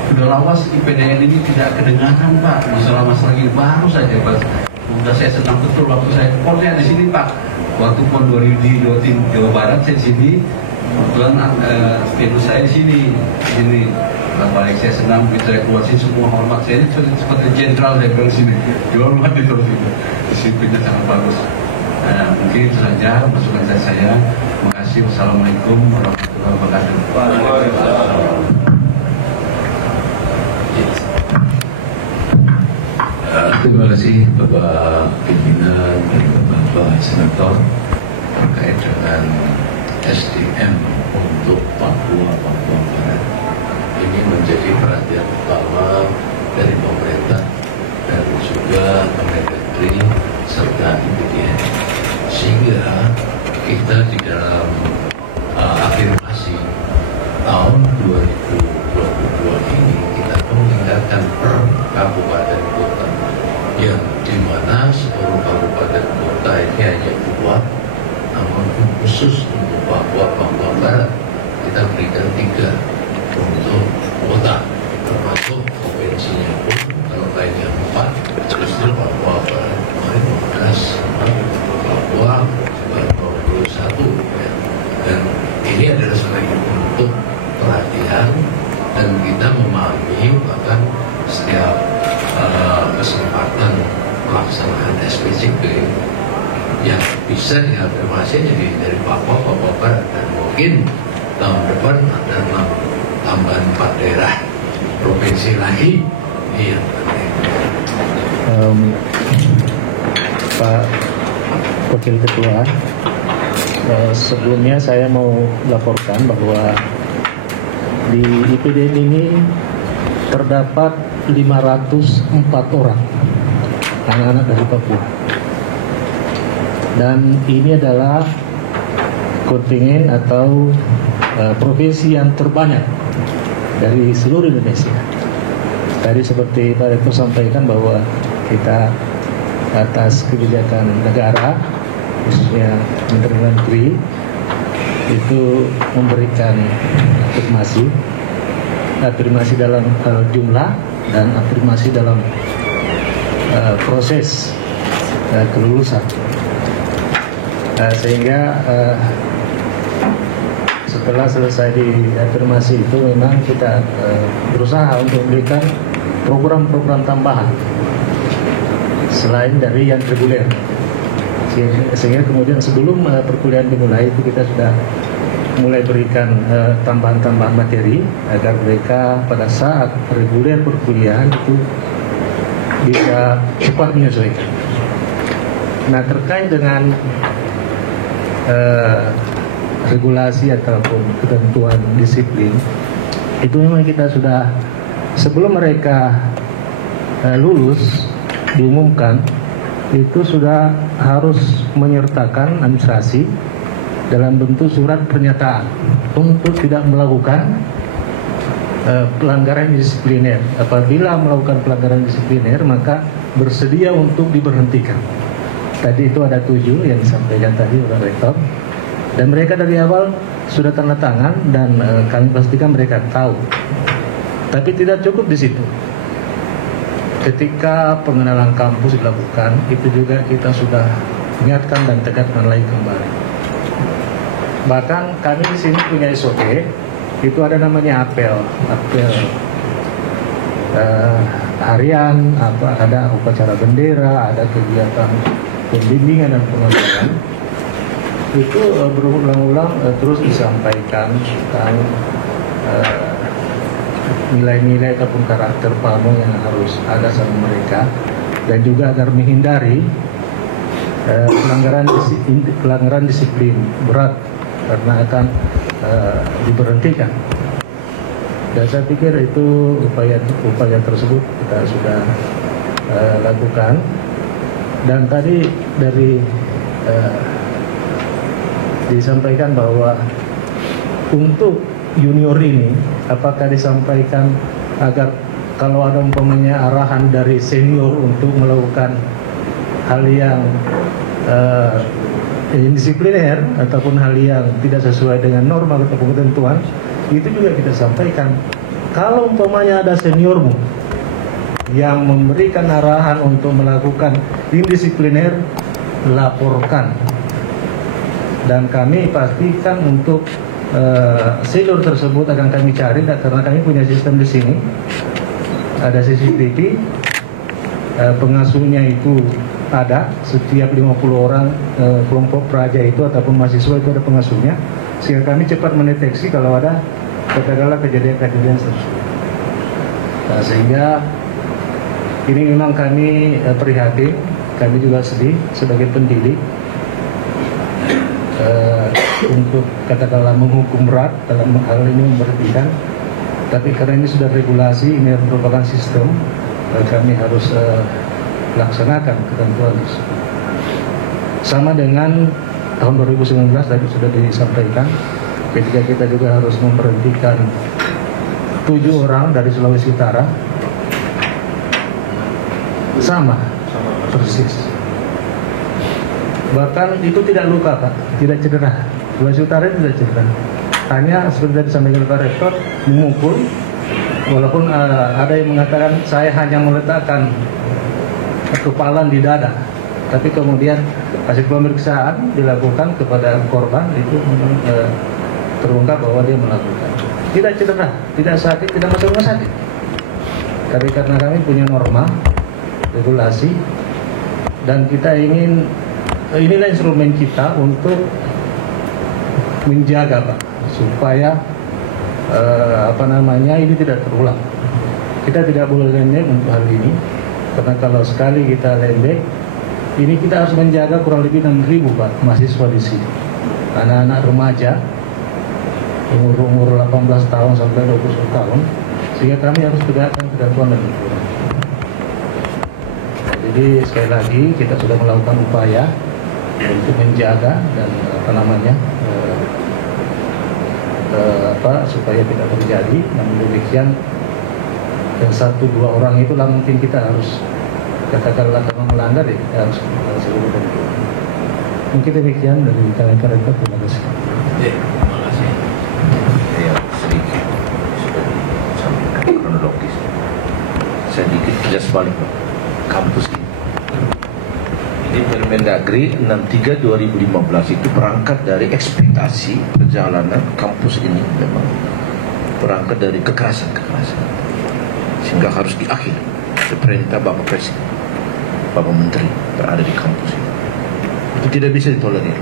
Sudah lawas IPDN ini tidak kedengaran Pak, masalah-masalah ini baru saja Pak. Sudah saya senang betul waktu saya ponnya di sini Pak, waktu pon 2000 di Jawa Barat saya di sini, kebetulan ibu saya di sini. Baik, saya senang bisa saya keluar sini, semua hormat saya ini seperti jenderal saya bilang sini, dihormat di terus ini, disiplinnya sangat bagus. Mungkin itu saja masukan saya. Terima kasih. Wassalamualaikum warahmatullahi wabarakatuh. Terima kasih Bapak Pimpinan dan Bapak Senator terkait dengan SDM untuk Papua Barat. Ini menjadi perhatian utama dari pemerintah dan juga Kemendagri serta IPDN, sehingga kita di dalam afirmasi tahun 2022 ini kita meningkatkan per kabupaten kota, yang dimana seluruh kabupaten kota ini hanya 2, namun khusus untuk Papua Barat kita berikan 3 untuk kota, termasuk provinsinya pun kalau lainnya 4, justru Papua Barat kemarin 15, Papua baru 21 ya. Dan ini adalah selain untuk perhatian, dan kita memahami bahkan setiap kesempatan pelaksanaan SPCP yang bisa diafirmasi dari Papua Barat, dan mungkin tahun depan ada tambahan 4 daerah provinsi lagi. Iya. Pak Wakil Ketua, sebelumnya saya mau laporkan bahwa di IPDN ini terdapat 504 orang anak-anak dari Papua, dan ini adalah kontingen atau provinsi yang terbanyak dari seluruh Indonesia. Tadi seperti Pak Rektor sampaikan bahwa kita atas kebijakan negara, khususnya Menteri Dalam Negeri, itu memberikan afirmasi dalam jumlah dan afirmasi dalam proses kelulusan, sehingga setelah selesai di afirmasi itu memang kita berusaha untuk memberikan program-program tambahan selain dari yang reguler, sehingga kemudian sebelum perkuliahan dimulai itu kita sudah mulai berikan tambahan-tambahan materi agar mereka pada saat reguler perkuliahan itu bisa cepat menyesuaikan. Nah, terkait dengan regulasi ataupun ketentuan disiplin, itu memang kita sudah sebelum mereka lulus diumumkan, itu sudah harus menyertakan administrasi dalam bentuk surat pernyataan untuk tidak melakukan pelanggaran disipliner. Apabila melakukan pelanggaran disipliner, maka bersedia untuk diberhentikan. Tadi itu ada 7 yang disampaikan tadi oleh Rektor, dan mereka dari awal sudah tanda tangan, dan kami pastikan mereka tahu. Tapi tidak cukup di situ. Ketika pengenalan kampus dilakukan, itu juga kita sudah ingatkan dan tegaskan lagi kembali. Bahkan kami di sini punya SOP, itu ada namanya apel harian, ada upacara bendera, ada kegiatan pembimbingan dan pengajaran. Itu berulang-ulang terus disampaikan tentang nilai-nilai ataupun karakter PAMU yang harus ada sama mereka, dan juga agar menghindari pelanggaran disiplin berat karena akan diberhentikan. Dan saya pikir itu upaya tersebut kita sudah lakukan. Dan tadi dari disampaikan bahwa untuk junior ini, apakah disampaikan agar kalau ada umpamanya arahan dari senior untuk melakukan hal yang indisipliner ataupun hal yang tidak sesuai dengan norma atau ketentuan, itu juga kita sampaikan. Kalau umpamanya ada seniormu yang memberikan arahan untuk melakukan indisipliner, laporkan. Dan kami pastikan untuk senior tersebut akan kami cari, karena kami punya sistem di sini. Ada CCTV, pengasuhnya itu ada, setiap 50 orang kelompok praja itu ataupun mahasiswa itu ada pengasuhnya, sehingga kami cepat mendeteksi kalau ada katakanlah kejadian-kejadian tersebut. Nah, sehingga ini memang kami prihatin, kami juga sedih sebagai pendidik untuk katakanlah menghukum berat dalam hal ini memberhentikan. Tapi karena ini sudah regulasi, ini merupakan sistem, kami harus laksanakan ketentuan tersebut. Sama dengan tahun 2019 tadi sudah disampaikan, ketika kita juga harus memberhentikan 7 orang dari Sulawesi Utara, sama persis. Bahkan itu tidak luka, Pak, tidak cedera. Sulawesi Utara tidak cedera. Hanya seperti tadi disampaikan Pak Rektor, memukul, walaupun ada yang mengatakan saya hanya meletakkan kepalan di dada, tapi kemudian hasil pemeriksaan dilakukan kepada korban itu terungkap bahwa dia melakukan. Tidak cedera, tidak sakit, tidak masuk rumah sakit. Tapi karena kami punya norma, regulasi, dan kita ingin, inilah instrumen kita untuk menjaga, Pak, supaya ini tidak terulang. Kita tidak boleh lembek untuk hal ini, karena kalau sekali kita lembek, ini kita harus menjaga kurang lebih 6.000, Pak, mahasiswa di sini, anak-anak remaja umur 18 tahun sampai 21 tahun, sehingga kami harus tegakkan ketentuan dan aturan. Jadi sekali lagi kita sudah melakukan upaya untuk menjaga dan supaya tidak terjadi. Namun demikian, yang 1-2 orang itulah mungkin kita harus katakanlah kalau melanggar, ya harus seluruh tentuan. Mungkin demikian dari kami. Terima kasih. Terima kasih. Saya sedikit sudah disampaikan kronologis. Sedikit jelas balik, Pak. Kampus ini Permendagri 63 2015 itu berangkat dari ekspektasi perjalanan kampus ini, memang berangkat dari kekerasan sehingga harus diakhiri. Perintah Bapak Presiden, Bapak Menteri berada di kampus ini, itu tidak bisa ditolerir.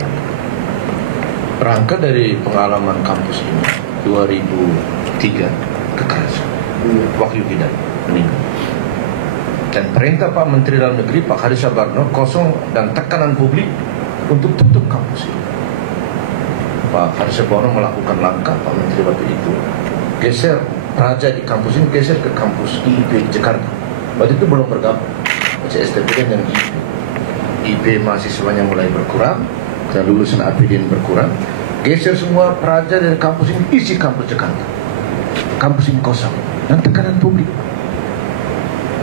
Berangkat dari pengalaman kampus ini 2003 kekerasan, Wahyu Hidayat meninggal. Dan perintah Pak Menteri Dalam Negeri Pak Hadi Sabarno kosong dan tekanan publik untuk tutup kampus ini. Pak Hadi Sabarno melakukan langkah, Pak Menteri waktu itu geser raja di kampus ini, geser ke kampus IIP Jakarta. Waktu itu belum bergabung CSTPN dan IIP mahasiswanya mulai berkurang dan lulusan APDN berkurang. Geser semua raja dari kampus ini, isi kampus Jakarta. Kampus ini kosong dan tekanan publik.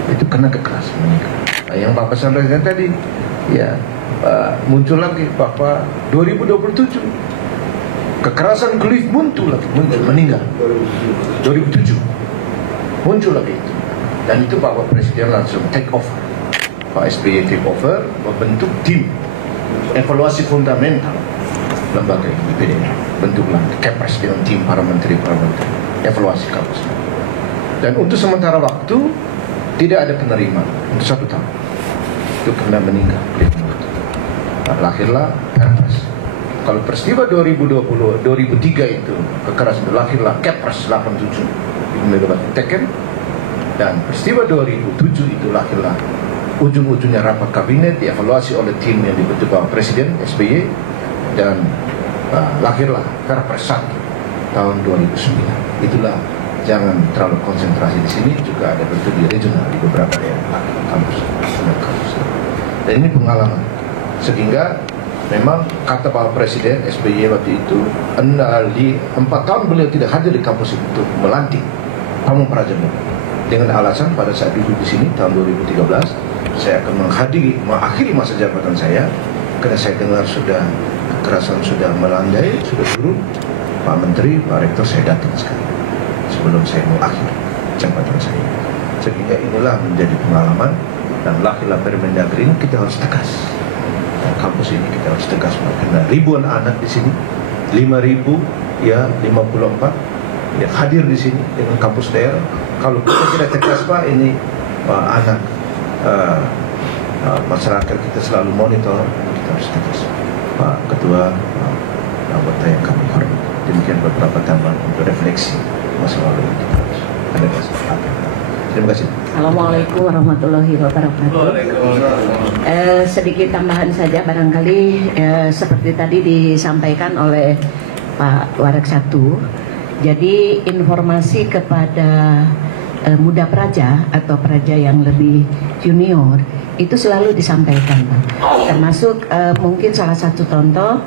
Itu kena kekerasan. Nah, yang Bapak sampaikan tadi, ya muncul lagi Bapak 2027 kekerasan Cliff muncul lagi, meninggal 2007 muncul lagi itu. Dan itu Bapak Presiden langsung take over, Pak SBY take over, membentuk tim evaluasi fundamental lembaga IPDN, bentuklah Kepres dengan tim para menteri evaluasi kampus. Dan untuk sementara waktu tidak ada penerimaan untuk 1 tahun. Itu karena meninggal. Nah, lahirlah Perpres. Kalau peristiwa 2003 itu kekerasan, lahirlah Kepres 87 Ibu Megawati teken, dan peristiwa 2007 itu lahirlah ujung-ujungnya rapat kabinet dievaluasi oleh tim yang dibentuk Bapak Presiden SBY, dan lahirlah Perpres 1 tahun 2009. Itulah, jangan terlalu konsentrasi di sini, juga ada bentuk di regional di beberapa daerah kampus. Dan ini pengalaman, sehingga memang kata Bapak Presiden SBY waktu itu, di 4 tahun beliau tidak hadir di kampus itu untuk melantik Pamung Praja Muda, dengan alasan pada saat duduk di sini tahun 2013 saya akan mengakhiri masa jabatan saya karena saya dengar sudah kekerasan sudah melandai, sudah turun. Pak Menteri, Pak Rektor, saya datang sekali sebelum saya mengakhiri jabatan saya. Sehingga inilah menjadi pengalaman, dan lahirlah Permendagri ini kita harus tegas. Dan kampus ini kita harus tegas, karena ribuan anak di sini, 5.000 ya 54 yang hadir di sini dengan kampus daerah. Kalau kita tidak tegas Pak, ini anak masyarakat kita selalu monitor, kita harus tegas. Pak Ketua, anggota yang kami hormati, demikian beberapa tambahan untuk refleksi masa lalu kita harus ada kesempatan. Terima kasih. Assalamualaikum warahmatullahi wabarakatuh. Sedikit tambahan saja barangkali, seperti tadi disampaikan oleh Pak Warek Satu. Jadi informasi kepada muda praja atau praja yang lebih junior itu selalu disampaikan, Pak. Termasuk mungkin salah satu contoh,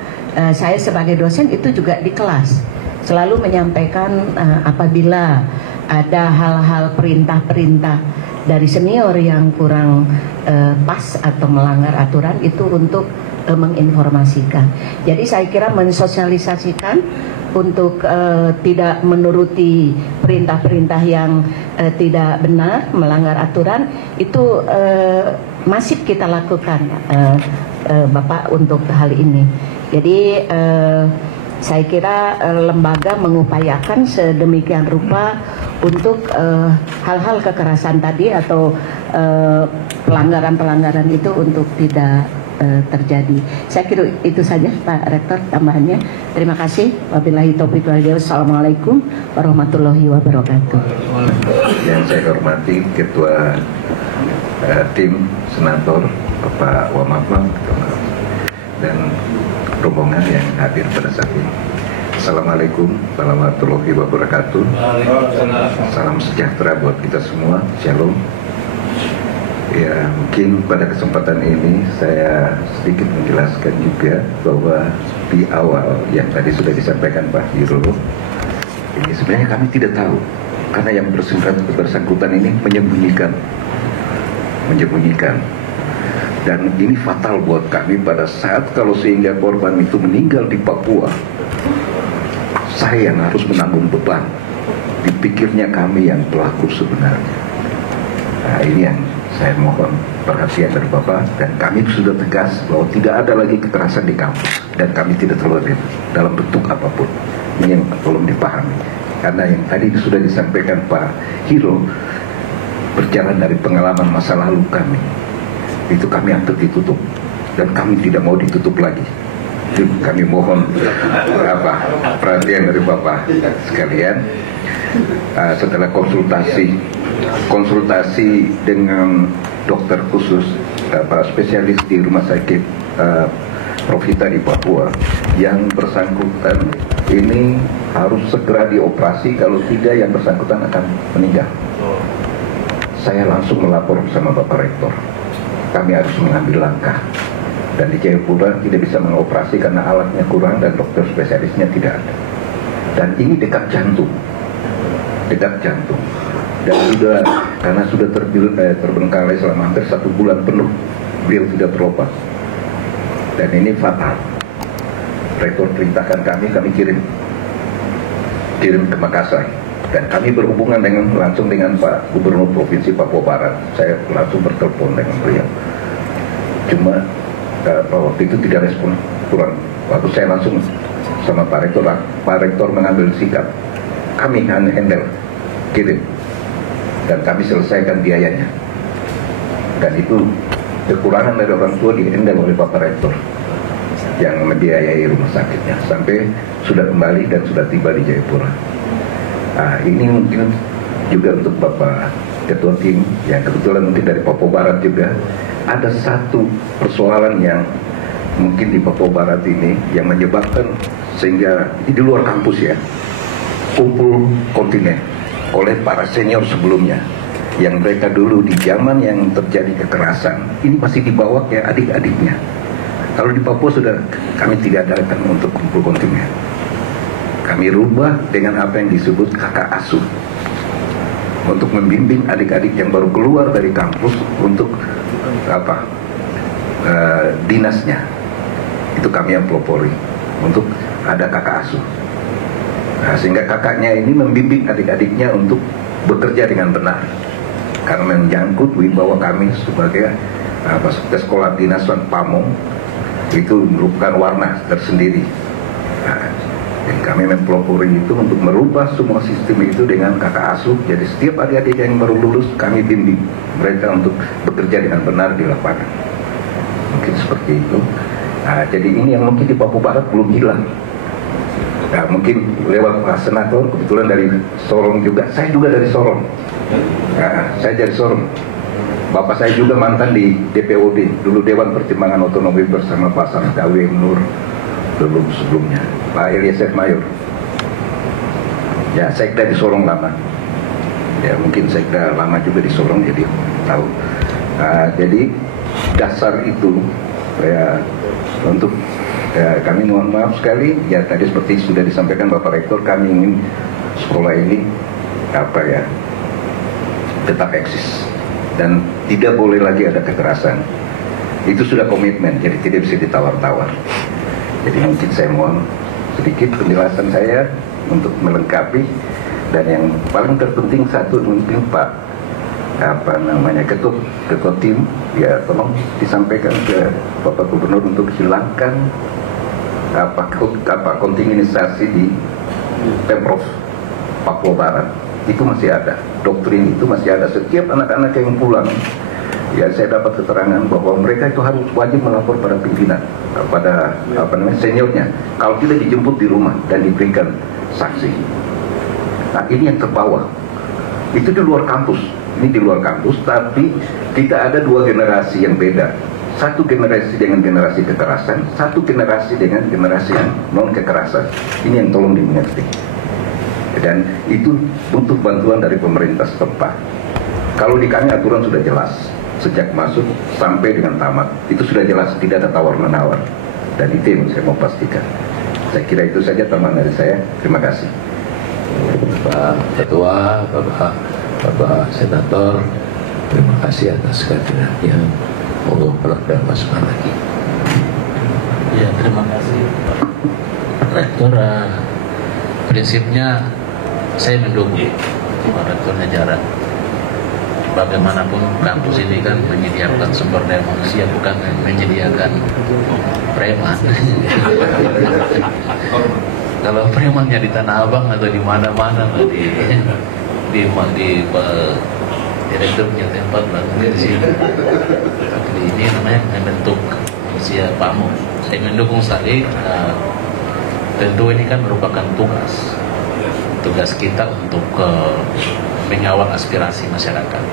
saya sebagai dosen itu juga di kelas selalu menyampaikan apabila ada hal-hal perintah-perintah dari senior yang kurang pas atau melanggar aturan, itu untuk menginformasikan. Jadi saya kira mensosialisasikan untuk tidak menuruti perintah-perintah yang tidak benar, melanggar aturan, itu masif kita lakukan, Bapak, untuk hal ini. Jadi saya kira lembaga mengupayakan sedemikian rupa untuk hal-hal kekerasan tadi atau pelanggaran-pelanggaran itu untuk tidak terjadi. Saya kira itu saja Pak Rektor tambahannya. Terima kasih. Wabillahi taufiq wal hidayah. Wassalamualaikum warahmatullahi wabarakatuh. Yang saya hormati Ketua tim Senator Bapak Wamafam dan rombongan yang hadir pada saat ini. Assalamualaikum warahmatullahi wabarakatuh. Salam sejahtera buat kita semua. Shalom. Ya, mungkin pada kesempatan ini saya sedikit menjelaskan juga bahwa di awal yang tadi sudah disampaikan Pak Hiro, ini sebenarnya kami tidak tahu, karena yang bersangkutan ini menyembunyikan, dan ini fatal buat kami pada saat kalau sehingga korban itu meninggal di Papua, saya yang harus menanggung beban. Dipikirnya kami yang pelaku sebenarnya. Nah, ini yang saya mohon perhatian dari Bapak, dan kami sudah tegas bahwa tidak ada lagi kekerasan di kampus, dan kami tidak tolerir dalam bentuk apapun. Ini yang belum dipahami, karena yang tadi sudah disampaikan Pak Hiro berjalan dari pengalaman masa lalu kami, itu kami yang ditutup, dan kami tidak mau ditutup lagi. Jadi kami mohon perhatian dari Bapak sekalian. Setelah konsultasi dengan dokter khusus, spesialis di rumah sakit Prof. Hita di Papua, yang bersangkutan ini harus segera dioperasi, kalau tidak yang bersangkutan akan meninggal. Saya langsung melapor sama Bapak Rektor, kami harus mengambil langkah, dan di Jayapura tidak bisa mengoperasi karena alatnya kurang dan dokter spesialisnya tidak ada, dan ini dekat jantung, dan sudah, karena sudah terbengkalai selama hampir 1 bulan penuh, beliau tidak berobat, dan ini fatal. Rektor perintahkan kami kirim ke Makassar, dan kami berhubungan langsung dengan Pak Gubernur Provinsi Papua Barat. Saya langsung bertelepon dengan beliau, cuma waktu itu tidak respon, kurang. Waktu saya langsung sama Pak Rektor mengambil sikap, kami handle, kirim, dan kami selesaikan biayanya, dan itu kekurangan dari orang tua di-handle oleh Bapak Rektor yang membiayai rumah sakitnya sampai sudah kembali dan sudah tiba di Jayapura. Ini mungkin juga untuk Bapak Ketua Tim yang kebetulan mungkin dari Papua Barat juga. Ada satu persoalan yang mungkin di Papua Barat ini yang menyebabkan sehingga di luar kampus ya, kumpul kontinen oleh para senior sebelumnya, yang mereka dulu di zaman yang terjadi kekerasan ini masih dibawa ke adik-adiknya. Kalau di Papua sudah kami tidak adakan untuk kumpul kontinen, kami rubah dengan apa yang disebut kakak asuh, untuk membimbing adik-adik yang baru keluar dari kampus untuk dinasnya. Itu kami yang pelopori untuk ada kakak asuh. Nah, sehingga kakaknya ini membimbing adik-adiknya untuk bekerja dengan benar, karena menyangkut wibawa kami sebagai sekolah dinasan Pamong itu merupakan warna tersendiri. Nah, dan kami mempelopori itu untuk merubah semua sistem itu dengan kakak asuh. Jadi setiap adik-adik yang baru lulus kami bimbing mereka untuk bekerja dengan benar di lapangan. Mungkin seperti itu. Nah, jadi ini yang mungkin di Papua Barat belum hilang. Nah, mungkin lewat Pak Senator, kebetulan dari Sorong juga. Saya juga dari Sorong. Nah, saya dari Sorong. Bapak saya juga mantan di DPOD, dulu Dewan Pertimbangan Otonomi bersama Pak Sardawi Nur dulu sebelumnya, Pak Eliezer Mayor. Ya, sekda di Sorong lama. Ya, mungkin sekda lama juga di Sorong, jadi tahu. Jadi dasar itu ya, untuk kami mohon maaf sekali ya, tadi seperti sudah disampaikan Bapak Rektor, kami ingin sekolah ini tetap eksis dan tidak boleh lagi ada kekerasan. Itu sudah komitmen, jadi tidak bisa ditawar-tawar. Jadi mungkin saya mohon sedikit penjelasan saya untuk melengkapi, dan yang paling terpenting satu mungkin Pak ketua tim ya, tolong disampaikan ke Bapak Gubernur untuk hilangkan kontingenisasi di Pemprov Papua Barat. Itu masih ada, doktrin itu masih ada. Setiap anak-anak yang pulang ya, saya dapat keterangan bahwa mereka itu harus wajib melapor pada pimpinan, pada seniornya, kalau tidak dijemput di rumah dan diberikan saksi. Nah, ini yang terbawah. Itu di luar kampus. Ini di luar kampus, tapi kita ada dua generasi yang beda. Satu generasi dengan generasi kekerasan, satu generasi dengan generasi yang non kekerasan. Ini yang tolong dimengerti. Dan itu butuh bantuan dari pemerintah setempat. Kalau di kami aturan sudah jelas, sejak masuk sampai dengan tamat itu sudah jelas, tidak ada tawar-menawar. Dan itu yang saya mau pastikan. Saya kira itu saja tambahan dari saya. Terima kasih. Pak Ketua, Bapak Senator, terima kasih atas kehadirannya. Moga berada masukan lagi. Ya, terima kasih Pak Rektor. Prinsipnya saya mendukung Pak Rektor Jajaran. Bagaimanapun kampus ini kan menyediakan sumber daya manusia, bukan menyediakan preman. Kalau premannya di Tanah Abang atau di mana-mana, di direktur punya tempat lah di sini. Tapi ini namanya membentuk manusia Pamong. Saya mendukung sekali. Tentu ini kan merupakan tugas kita untuk mengawal aspirasi masyarakat.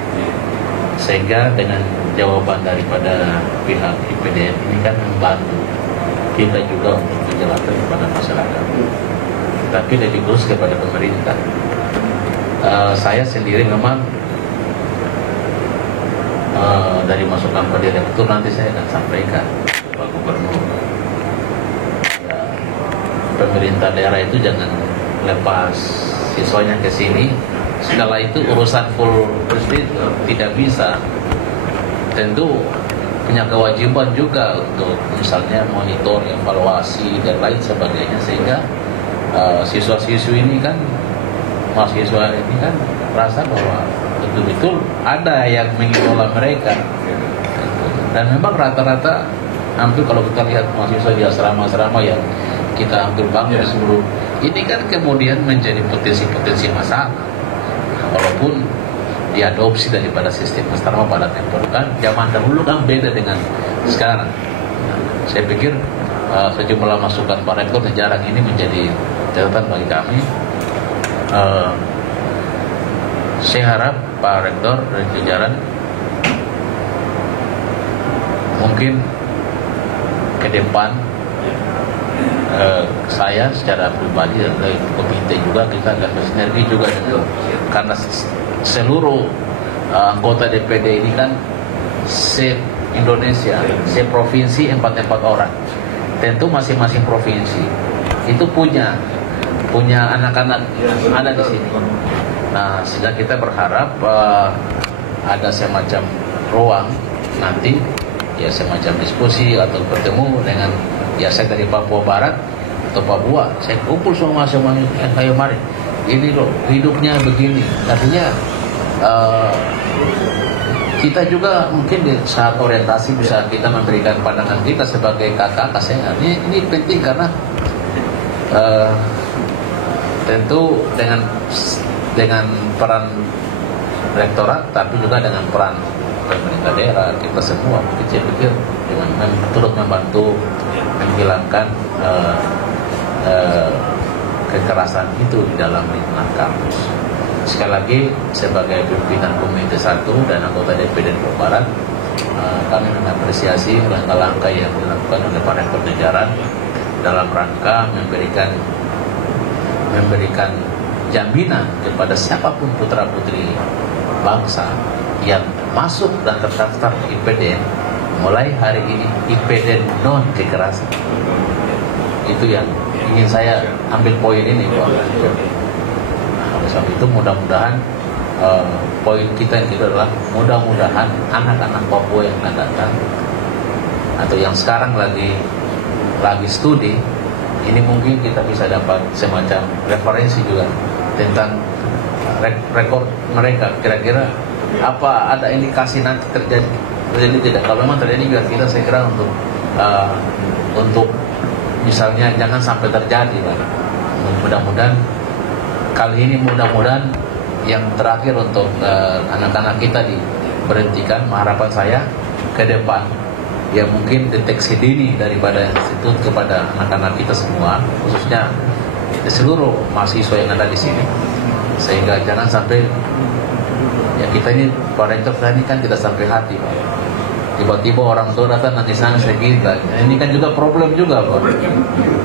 Sehingga dengan jawaban daripada pihak IPDN ini kan membantu kita juga untuk menjelaskan kepada masyarakat, tapi lebih khusus kepada pemerintah. Saya sendiri memang dari masukan Pak Direktur nanti saya akan sampaikan ke Pak Gubernur. Ya, pemerintah daerah itu jangan lepas siswanya ke sini, setelah itu urusan full presiden tidak bisa. Tentu punya kewajiban juga untuk misalnya monitor, evaluasi dan lain sebagainya, sehingga siswa-siswi ini kan, mahasiswa ini kan merasa bahwa betul-betul ada yang mengelola mereka. Dan memang rata-rata hampir kalau kita lihat mahasiswa di asrama-asrama yang kita hampir bangun sebelum ini kan kemudian menjadi potensi-potensi masalah. Walaupun diadopsi daripada sistem asrama pada tempo kan zaman dahulu kan beda dengan sekarang. Saya pikir sejumlah masukan Pak Rektor jarang ini menjadi catatan bagi kami. Saya harap Pak Rektor dan jajaran mungkin ke depan saya secara pribadi dan komite juga kita akan bersinergi juga dengan, karena seluruh anggota DPD ini kan se-Indonesia, se-provinsi 44 orang. Tentu masing-masing provinsi itu punya anak-anak ada di sini. Nah, sehingga kita berharap ada semacam ruang nanti, ya semacam diskusi atau bertemu dengan, ya saya dari Papua Barat atau Papua, saya kumpul semua yang kayak kemarin. Ini loh hidupnya begini. Artinya kita juga mungkin di saat orientasi bisa kita memberikan pandangan kita sebagai kakak saya. Ini penting karena tentu dengan peran rektorat, tapi juga dengan peran pemerintah daerah, kita semua mungkin saya pikir dengan turut membantu menghilangkan kekerasan itu di dalam lingkungan kampus. Sekali lagi sebagai pimpinan Komite 1 dan anggota DPD Papua Barat, kami mengapresiasi langkah-langkah yang dilakukan oleh Pak Rektor jajaran dalam rangka memberikan jaminan kepada siapapun putra putri bangsa yang masuk dan terdaftar IPDN mulai hari ini IPDN non kekerasan. Itu yang ingin saya ambil poin ini, Pak. Oleh sebab itu mudah-mudahan poin kita itu adalah mudah-mudahan anak-anak Papua yang akan datang atau yang sekarang lagi studi ini mungkin kita bisa dapat semacam referensi juga tentang rekor mereka, kira-kira apa ada indikasi nanti terjadi tidak. Kalau memang terjadi biar kita saya kira untuk misalnya jangan sampai terjadi lah. Mudah-mudahan kali ini yang terakhir untuk anak-anak kita diberhentikan. Harapan saya ke depan ya mungkin deteksi dini daripada institut kepada anak-anak kita semua, khususnya seluruh mahasiswa yang ada di sini, sehingga jangan sampai ya kita ini Pak Rektor ini kan tidak sampai hati, Pak. Tiba-tiba orang tua datang nanti sana saya kita. Ini kan juga problem juga, Pak.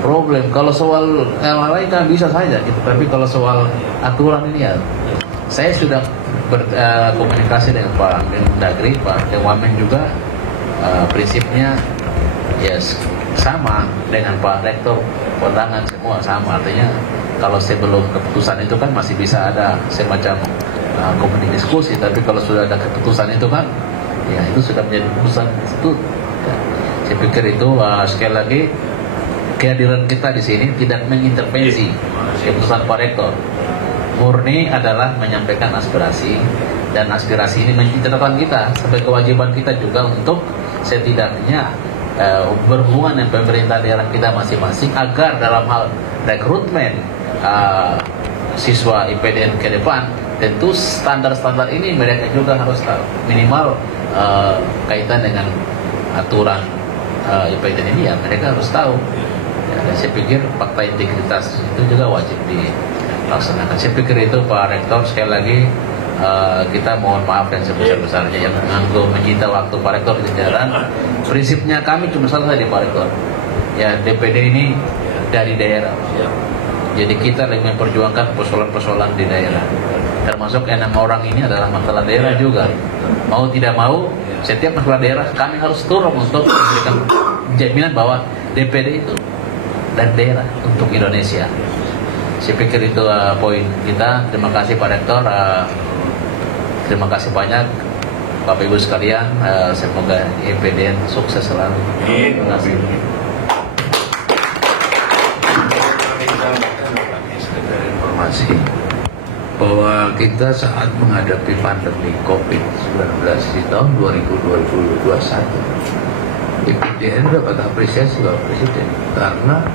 Problem kalau soal yang lain kan bisa saja gitu, tapi kalau soal aturan ini ya saya sudah berkomunikasi dengan Pak Mendagri, Pak Wamen juga. Prinsipnya ya sama dengan Pak Rektor, pandangan semua sama. Artinya kalau sebelum keputusan itu kan masih bisa ada semacam komunikasi diskusi, tapi kalau sudah ada keputusan itu kan ya itu sudah menjadi keputusan itu. Ya, saya pikir itu sekali lagi kehadiran kita di sini tidak mengintervensi keputusan Pak Rektor. Murni adalah menyampaikan aspirasi, dan aspirasi ini menjadi catatan kita sebagai kewajiban kita juga untuk setidaknya berhubungan dengan pemerintah daerah kita masing-masing agar dalam hal rekrutmen siswa IPDN ke depan tentu standar-standar ini mereka juga harus tahu, minimal kaitan dengan aturan IPDN ini ya mereka harus tahu. Dan saya pikir fakta integritas itu juga wajib dilaksanakan. Saya pikir itu Pak Rektor, sekali lagi kita mohon maaf yang sebesar-besarnya yang menyita waktu Pak Rektor di jajaran. Prinsipnya kami cuma salah di Pak Rektor, ya DPD ini dari daerah, jadi kita lagi memperjuangkan persoalan-persoalan di daerah, termasuk 6 orang ini adalah masalah daerah juga. Mau tidak mau setiap masalah daerah kami harus turun untuk memberikan jaminan bahwa DPD itu dan daerah untuk Indonesia. Saya pikir itu poin kita. Terima kasih Pak Rektor. Terima kasih banyak Bapak Ibu sekalian. Semoga IPDN sukses selalu. Terima kasih. Informasi bahwa kita saat menghadapi pandemi COVID-19 di tahun 2021, IPDN dapat apresiasi Bapak Presiden karena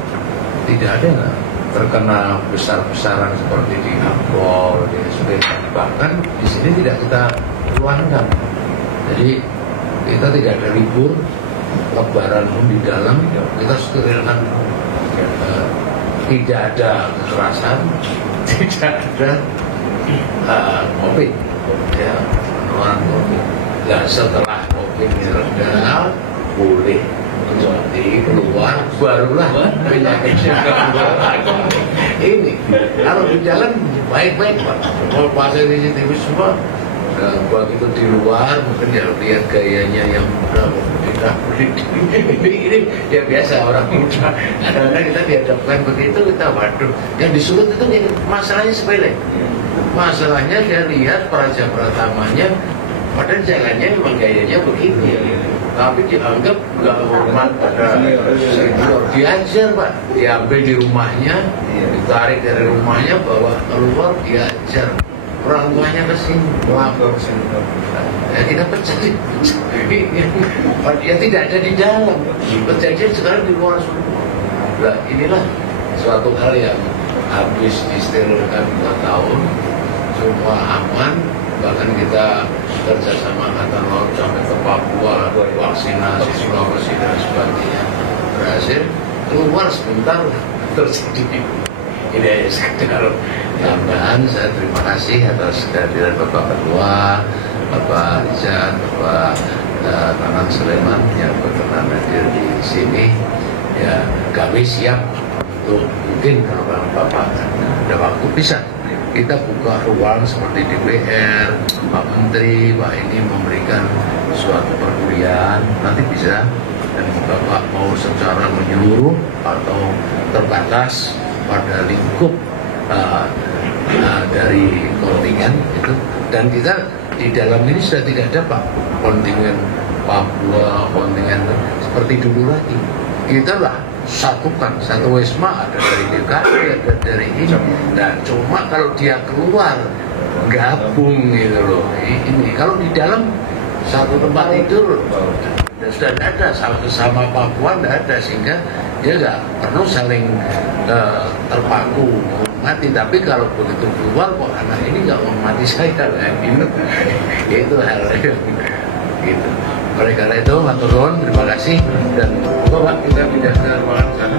tidak ada yang terkena besar-besaran seperti di Angkor, di Sulawesi. Bahkan di sini tidak kita keluarkan. Jadi kita tidak ada libur, lebaran pun di dalam, kita sterilkan. Tidak ada kekerasan, tidak ada COVID, ya penularan COVID. Nah setelah COVID reda, boleh jadi keluar, barulah penyakitnya keluar lagi. Ini kalau di jalan baik-baik Pak, kalau pasang CCTV semua. Begitu di luar mungkin ya lihat gayanya yang muda, ini ya biasa orang muda. Kadang-kadang kita dihadapkan begitu, kita waduh, yang disulut itu masalahnya sepele. Masalahnya dia lihat Praja Pratamanya, padahal jalannya memang gayanya begini, tapi dianggap nggak hormat pada senior. Diajar Pak, diambil di rumahnya, ditarik dari rumahnya, bawa keluar, diajar. Orang tuanya ke sini, melapor ya kita pecat. Ya tidak ada di dalam, kejadian sekarang di luar semua. Nah inilah suatu hal yang habis disterilkan 2 tahun, semua aman, bahkan kita kerjasama Angkatan Laut sampai ke Papua, vaksinasi Sulawesi dan sebagainya berhasil. Keluar sebentar terjadi. Ini sekedar tambahan. Saya terima kasih atas kehadiran Bapak Ketua, Bapak Rizan, Bapak Nanang Sleman yang berkenan hadir di sini. Ya, kami siap untuk mungkin kalau Bapak ada waktu bisa kita buka ruang seperti DPR, Pak Menteri, Pak ini memberikan suatu perkuliahan, nanti bisa. Dan Bapak mau secara menyeluruh atau terbatas pada lingkup dari kontingen itu, dan kita di dalam ini sudah tidak ada Pak kontingen Papua, kontingen seperti dulu lagi. Kita lah satukan, satu wisma, ada dari DKI, ada dari ini. Nah cuma kalau dia keluar gabung gitu loh, ini kalau di dalam satu tempat tidur sudah ada sama Papua, tidak ada, sehingga dia nggak perlu saling terpaku menghormati. Tapi kalau begitu keluar kok anak ini nggak menghormati saya, gitu. Itu hal yang gitu. Oleh karena itu, matur nuwun, terima kasih, dan semoga Pak kita pindah ke ruangan sana.